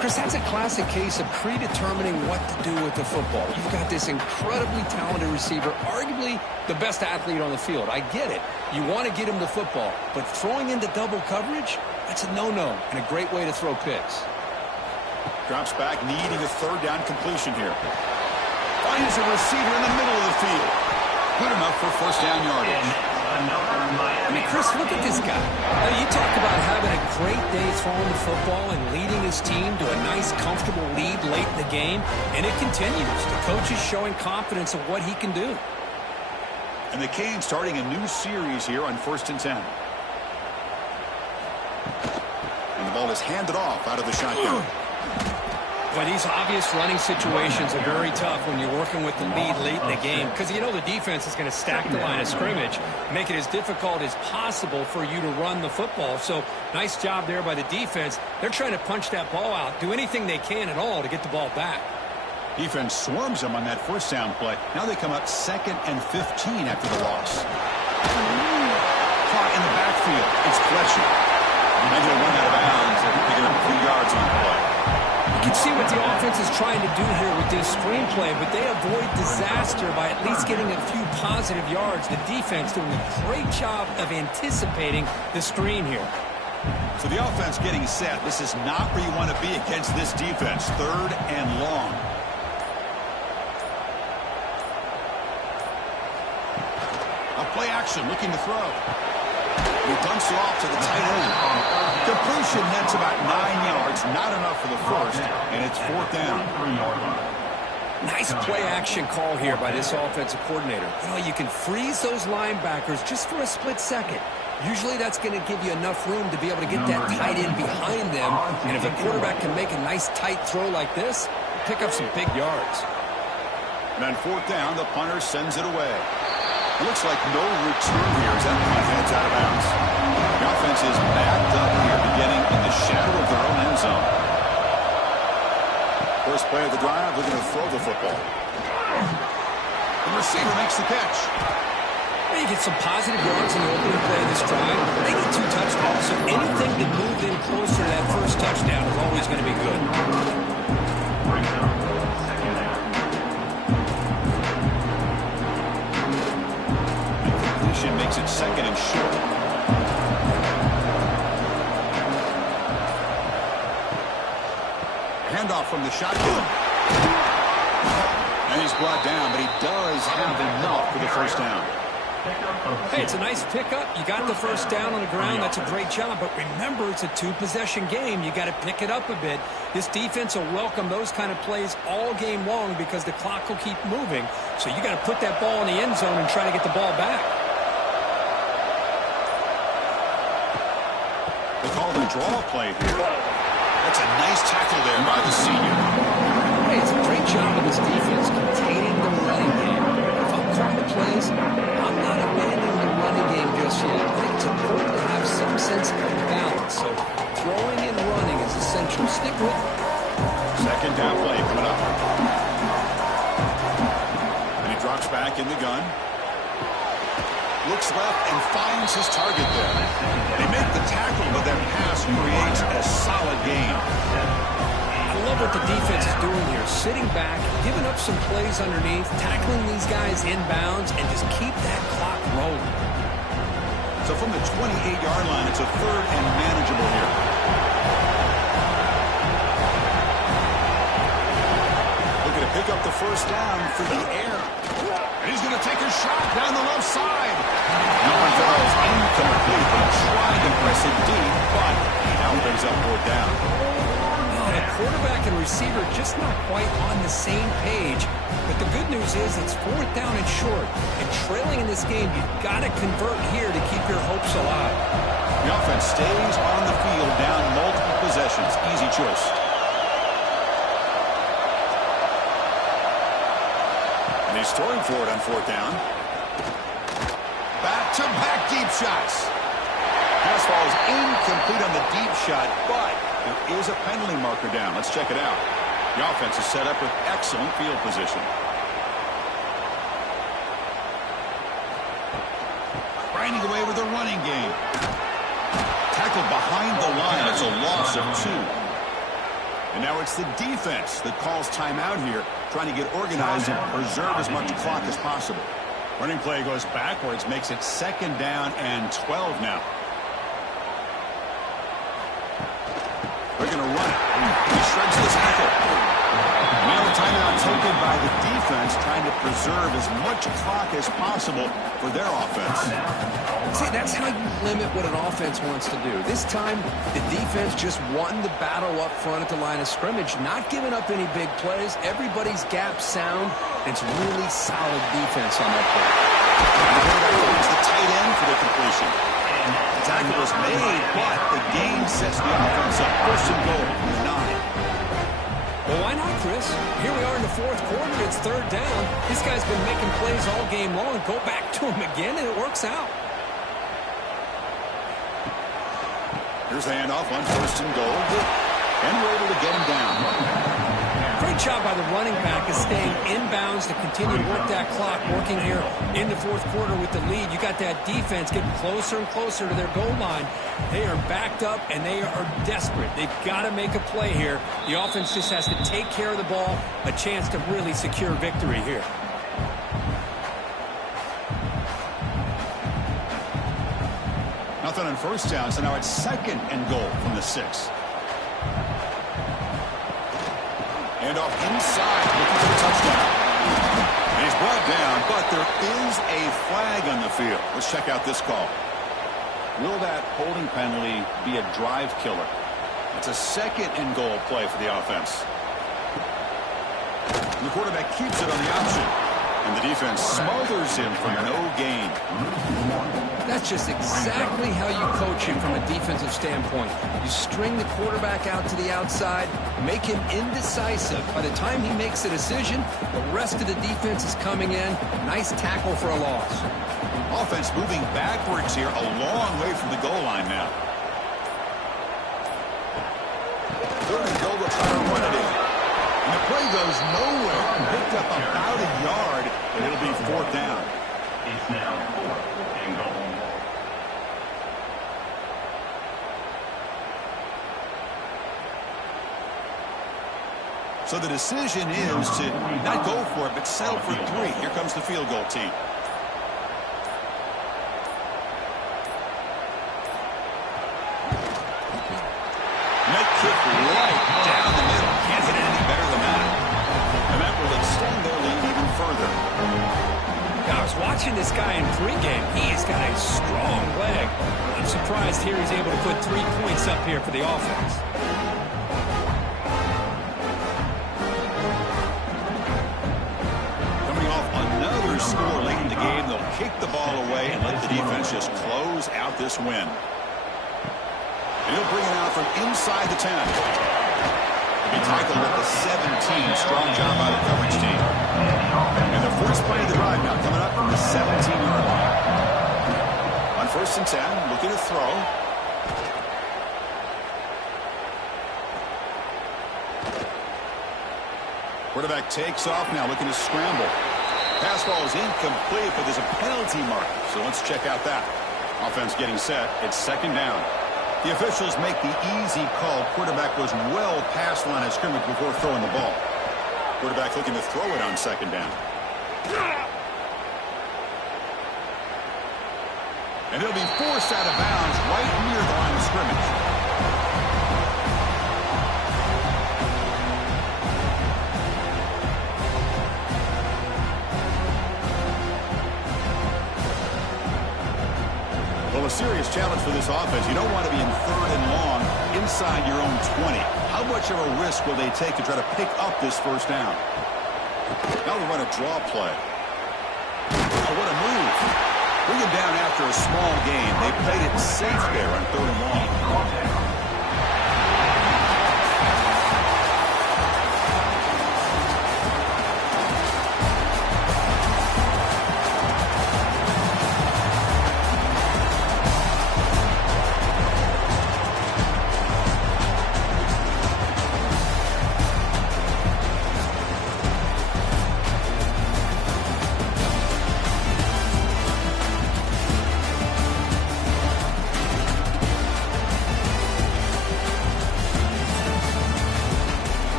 Chris, that's a classic case of predetermining what to do with the football. You've got this incredibly talented receiver, arguably the best athlete on the field. I get it. You want to get him the football, but throwing into double coverage, that's a no-no and a great way to throw picks. Drops back, needing a third down completion here. Finds a receiver in the middle of the field. Good enough for first down yardage. I mean, Chris, look at this guy. Now, you talk about having a great day throwing the football and leading his team to a nice, comfortable lead late in the game, and it continues. The coach is showing confidence of what he can do. And the Canes starting a new series here on 1st and 10. And the ball is handed off out of the shotgun. Boy, these obvious running situations are very tough when you're working with the lead late in the game, because you know the defense is going to stack the line of scrimmage, make it as difficult as possible for you to run the football. So nice job there by the defense. They're trying to punch that ball out, do anything they can at all to get the ball back. Defense swarms them on that first down play. Now they come up 2nd and 15 after the loss. Caught in the backfield. It's Fletcher. And he'll run out of bounds after picking up a few yards on the play. You can see what the offense is trying to do here with this screenplay, but they avoid disaster by at least getting a few positive yards. The defense doing a great job of anticipating the screen here. So the offense getting set. This is not where you want to be against this defense. 3rd and long. A play action, looking to throw. He dumps it off to the tight end. Completion nets about 9 yards. Not enough for the first, and it's 4th down. Nice play action call here by this offensive coordinator. You know, you can freeze those linebackers just for a split second. Usually that's going to give you enough room to be able to get that tight end behind them. And if a quarterback can make a nice tight throw like this, pick up some big yards. And on 4th down, the punter sends it away. It looks like no return here as that punt heads out of bounds. The offense is backed up here, beginning in the shadow of their own end zone. First play of the drive, they're going to throw the football. The receiver makes the catch. You get some positive yards in the opening play of this drive. They need 2 touchdowns, so anything to move them closer to that first touchdown is always going to be good. Completion makes it 2nd and short. Handoff from the shotgun. And he's brought down, but he does have enough for the first down. Hey, it's a nice pickup. You got the first down on the ground. That's a great job. But remember, it's a 2-possession game. You got to pick it up a bit. This defense will welcome those kind of plays all game long because the clock will keep moving. So you got to put that ball in the end zone and try to get the ball back. They call the draw play here. That's a nice tackle there by the senior. Hey, it's a great job of this defense containing the running game. If I'm calling the plays, I'm not abandoning the running game just yet. I think it's important to have some sense of balance. So throwing and running is essential. Stick with it. 2nd down play coming up. And he drops back in the gun. Looks left and finds his target there. They make the tackle, but that pass creates a solid gain. I love what the defense is doing here. Sitting back, giving up some plays underneath, tackling these guys inbounds, and just keep that clock rolling. So from the 28-yard line, it's a 3rd and manageable here. Looking to pick up the first down through the air. And he's going to take a shot down the left side. Number throws incomplete, but tried to press it deep, but he now brings up 4th down. The quarterback and receiver just not quite on the same page. But the good news is it's 4th down and short. And trailing in this game, you've got to convert here to keep your hopes alive. The offense stays on the field down multiple possessions. Easy choice. And he's throwing for it on 4th down. Back-to-back deep shots. Pass falls incomplete on the deep shot, but there is a penalty marker down. Let's check it out. The offense is set up with excellent field position. Grinding away with a running game. Tackled behind the line. It's a loss of 2. And now it's the defense that calls timeout here, trying to get organized and preserve as much clock as possible. Running play goes backwards, makes it 2nd down and 12 now. They're going to run it. He shreds the tackle. Now the timeout taken by the defense, trying to preserve as much clock as possible for their offense. See, that's how you limit what an offense wants to do. This time, the defense just won the battle up front at the line of scrimmage, not giving up any big plays. Everybody's gap sound. It's really solid defense on that play. And the quarterback holds the tight end for the completion. The tackle was made, but the gain sets the offense up. 1st and goal, 9. Well, why not, Chris? Here we are in the 4th quarter. It's 3rd down. This guy's been making plays all game long. Go back to him again, and it works out. Here's the handoff on 1st and goal. And we're able to get him down. Great Great job by the running back is staying inbounds to continue to work that clock, working here in the fourth quarter with the lead. You got that defense getting closer and closer to their goal line. They are backed up, and they are desperate. They've got to make a play here. The offense just has to take care of the ball, a chance to really secure victory here. Nothing on first down, so now it's second and goal from the 6. And off inside, looking for a touchdown. And he's brought down, but there is a flag on the field. Let's check out this call. Will that holding penalty be a drive killer? It's a second and goal play for the offense. And the quarterback keeps it on the option. And the defense smothers him for no gain. That's just exactly how you coach him from a defensive standpoint. You string the quarterback out to the outside, make him indecisive. By the time he makes a decision, the rest of the defense is coming in. Nice tackle for a loss. Offense moving backwards here, a long way from the goal line now. Third and goal, we'll try to run it in. And the play goes nowhere. Picked up about a yard, and it'll be fourth down. It's now 4th and goal. So the decision is to not go for it, but settle for 3. Here comes the field goal team. Nice kick right down the middle. Can't hit it any better than that. And that will extend their lead even further. I was watching this guy in pregame. He's got a strong leg. I'm surprised here he's able to put 3 points up here for the offense. Another score late in the game. They'll kick the ball away and let the defense just close out this win. And he'll bring it out from inside the 10. He'll be tackled at the 17. Strong job by the coverage team. And the first play of the drive now coming up from the 17-yard line. On first and 10, looking to throw. Quarterback takes off now, looking to scramble. Pass ball is incomplete, but there's a penalty mark. So let's check out that. Offense getting set. It's second down. The officials make the easy call. Quarterback was well past the line of scrimmage before throwing the ball. Quarterback looking to throw it on second down. And it'll be forced out of bounds right near the line of scrimmage. Well, a serious challenge for this offense. You don't want to be in third and long inside your own 20. How much of a risk will they take to try to pick up this first down? Now we run a draw play. Oh, what a move. Bring him down after a small gain. They played it safe there on third and long.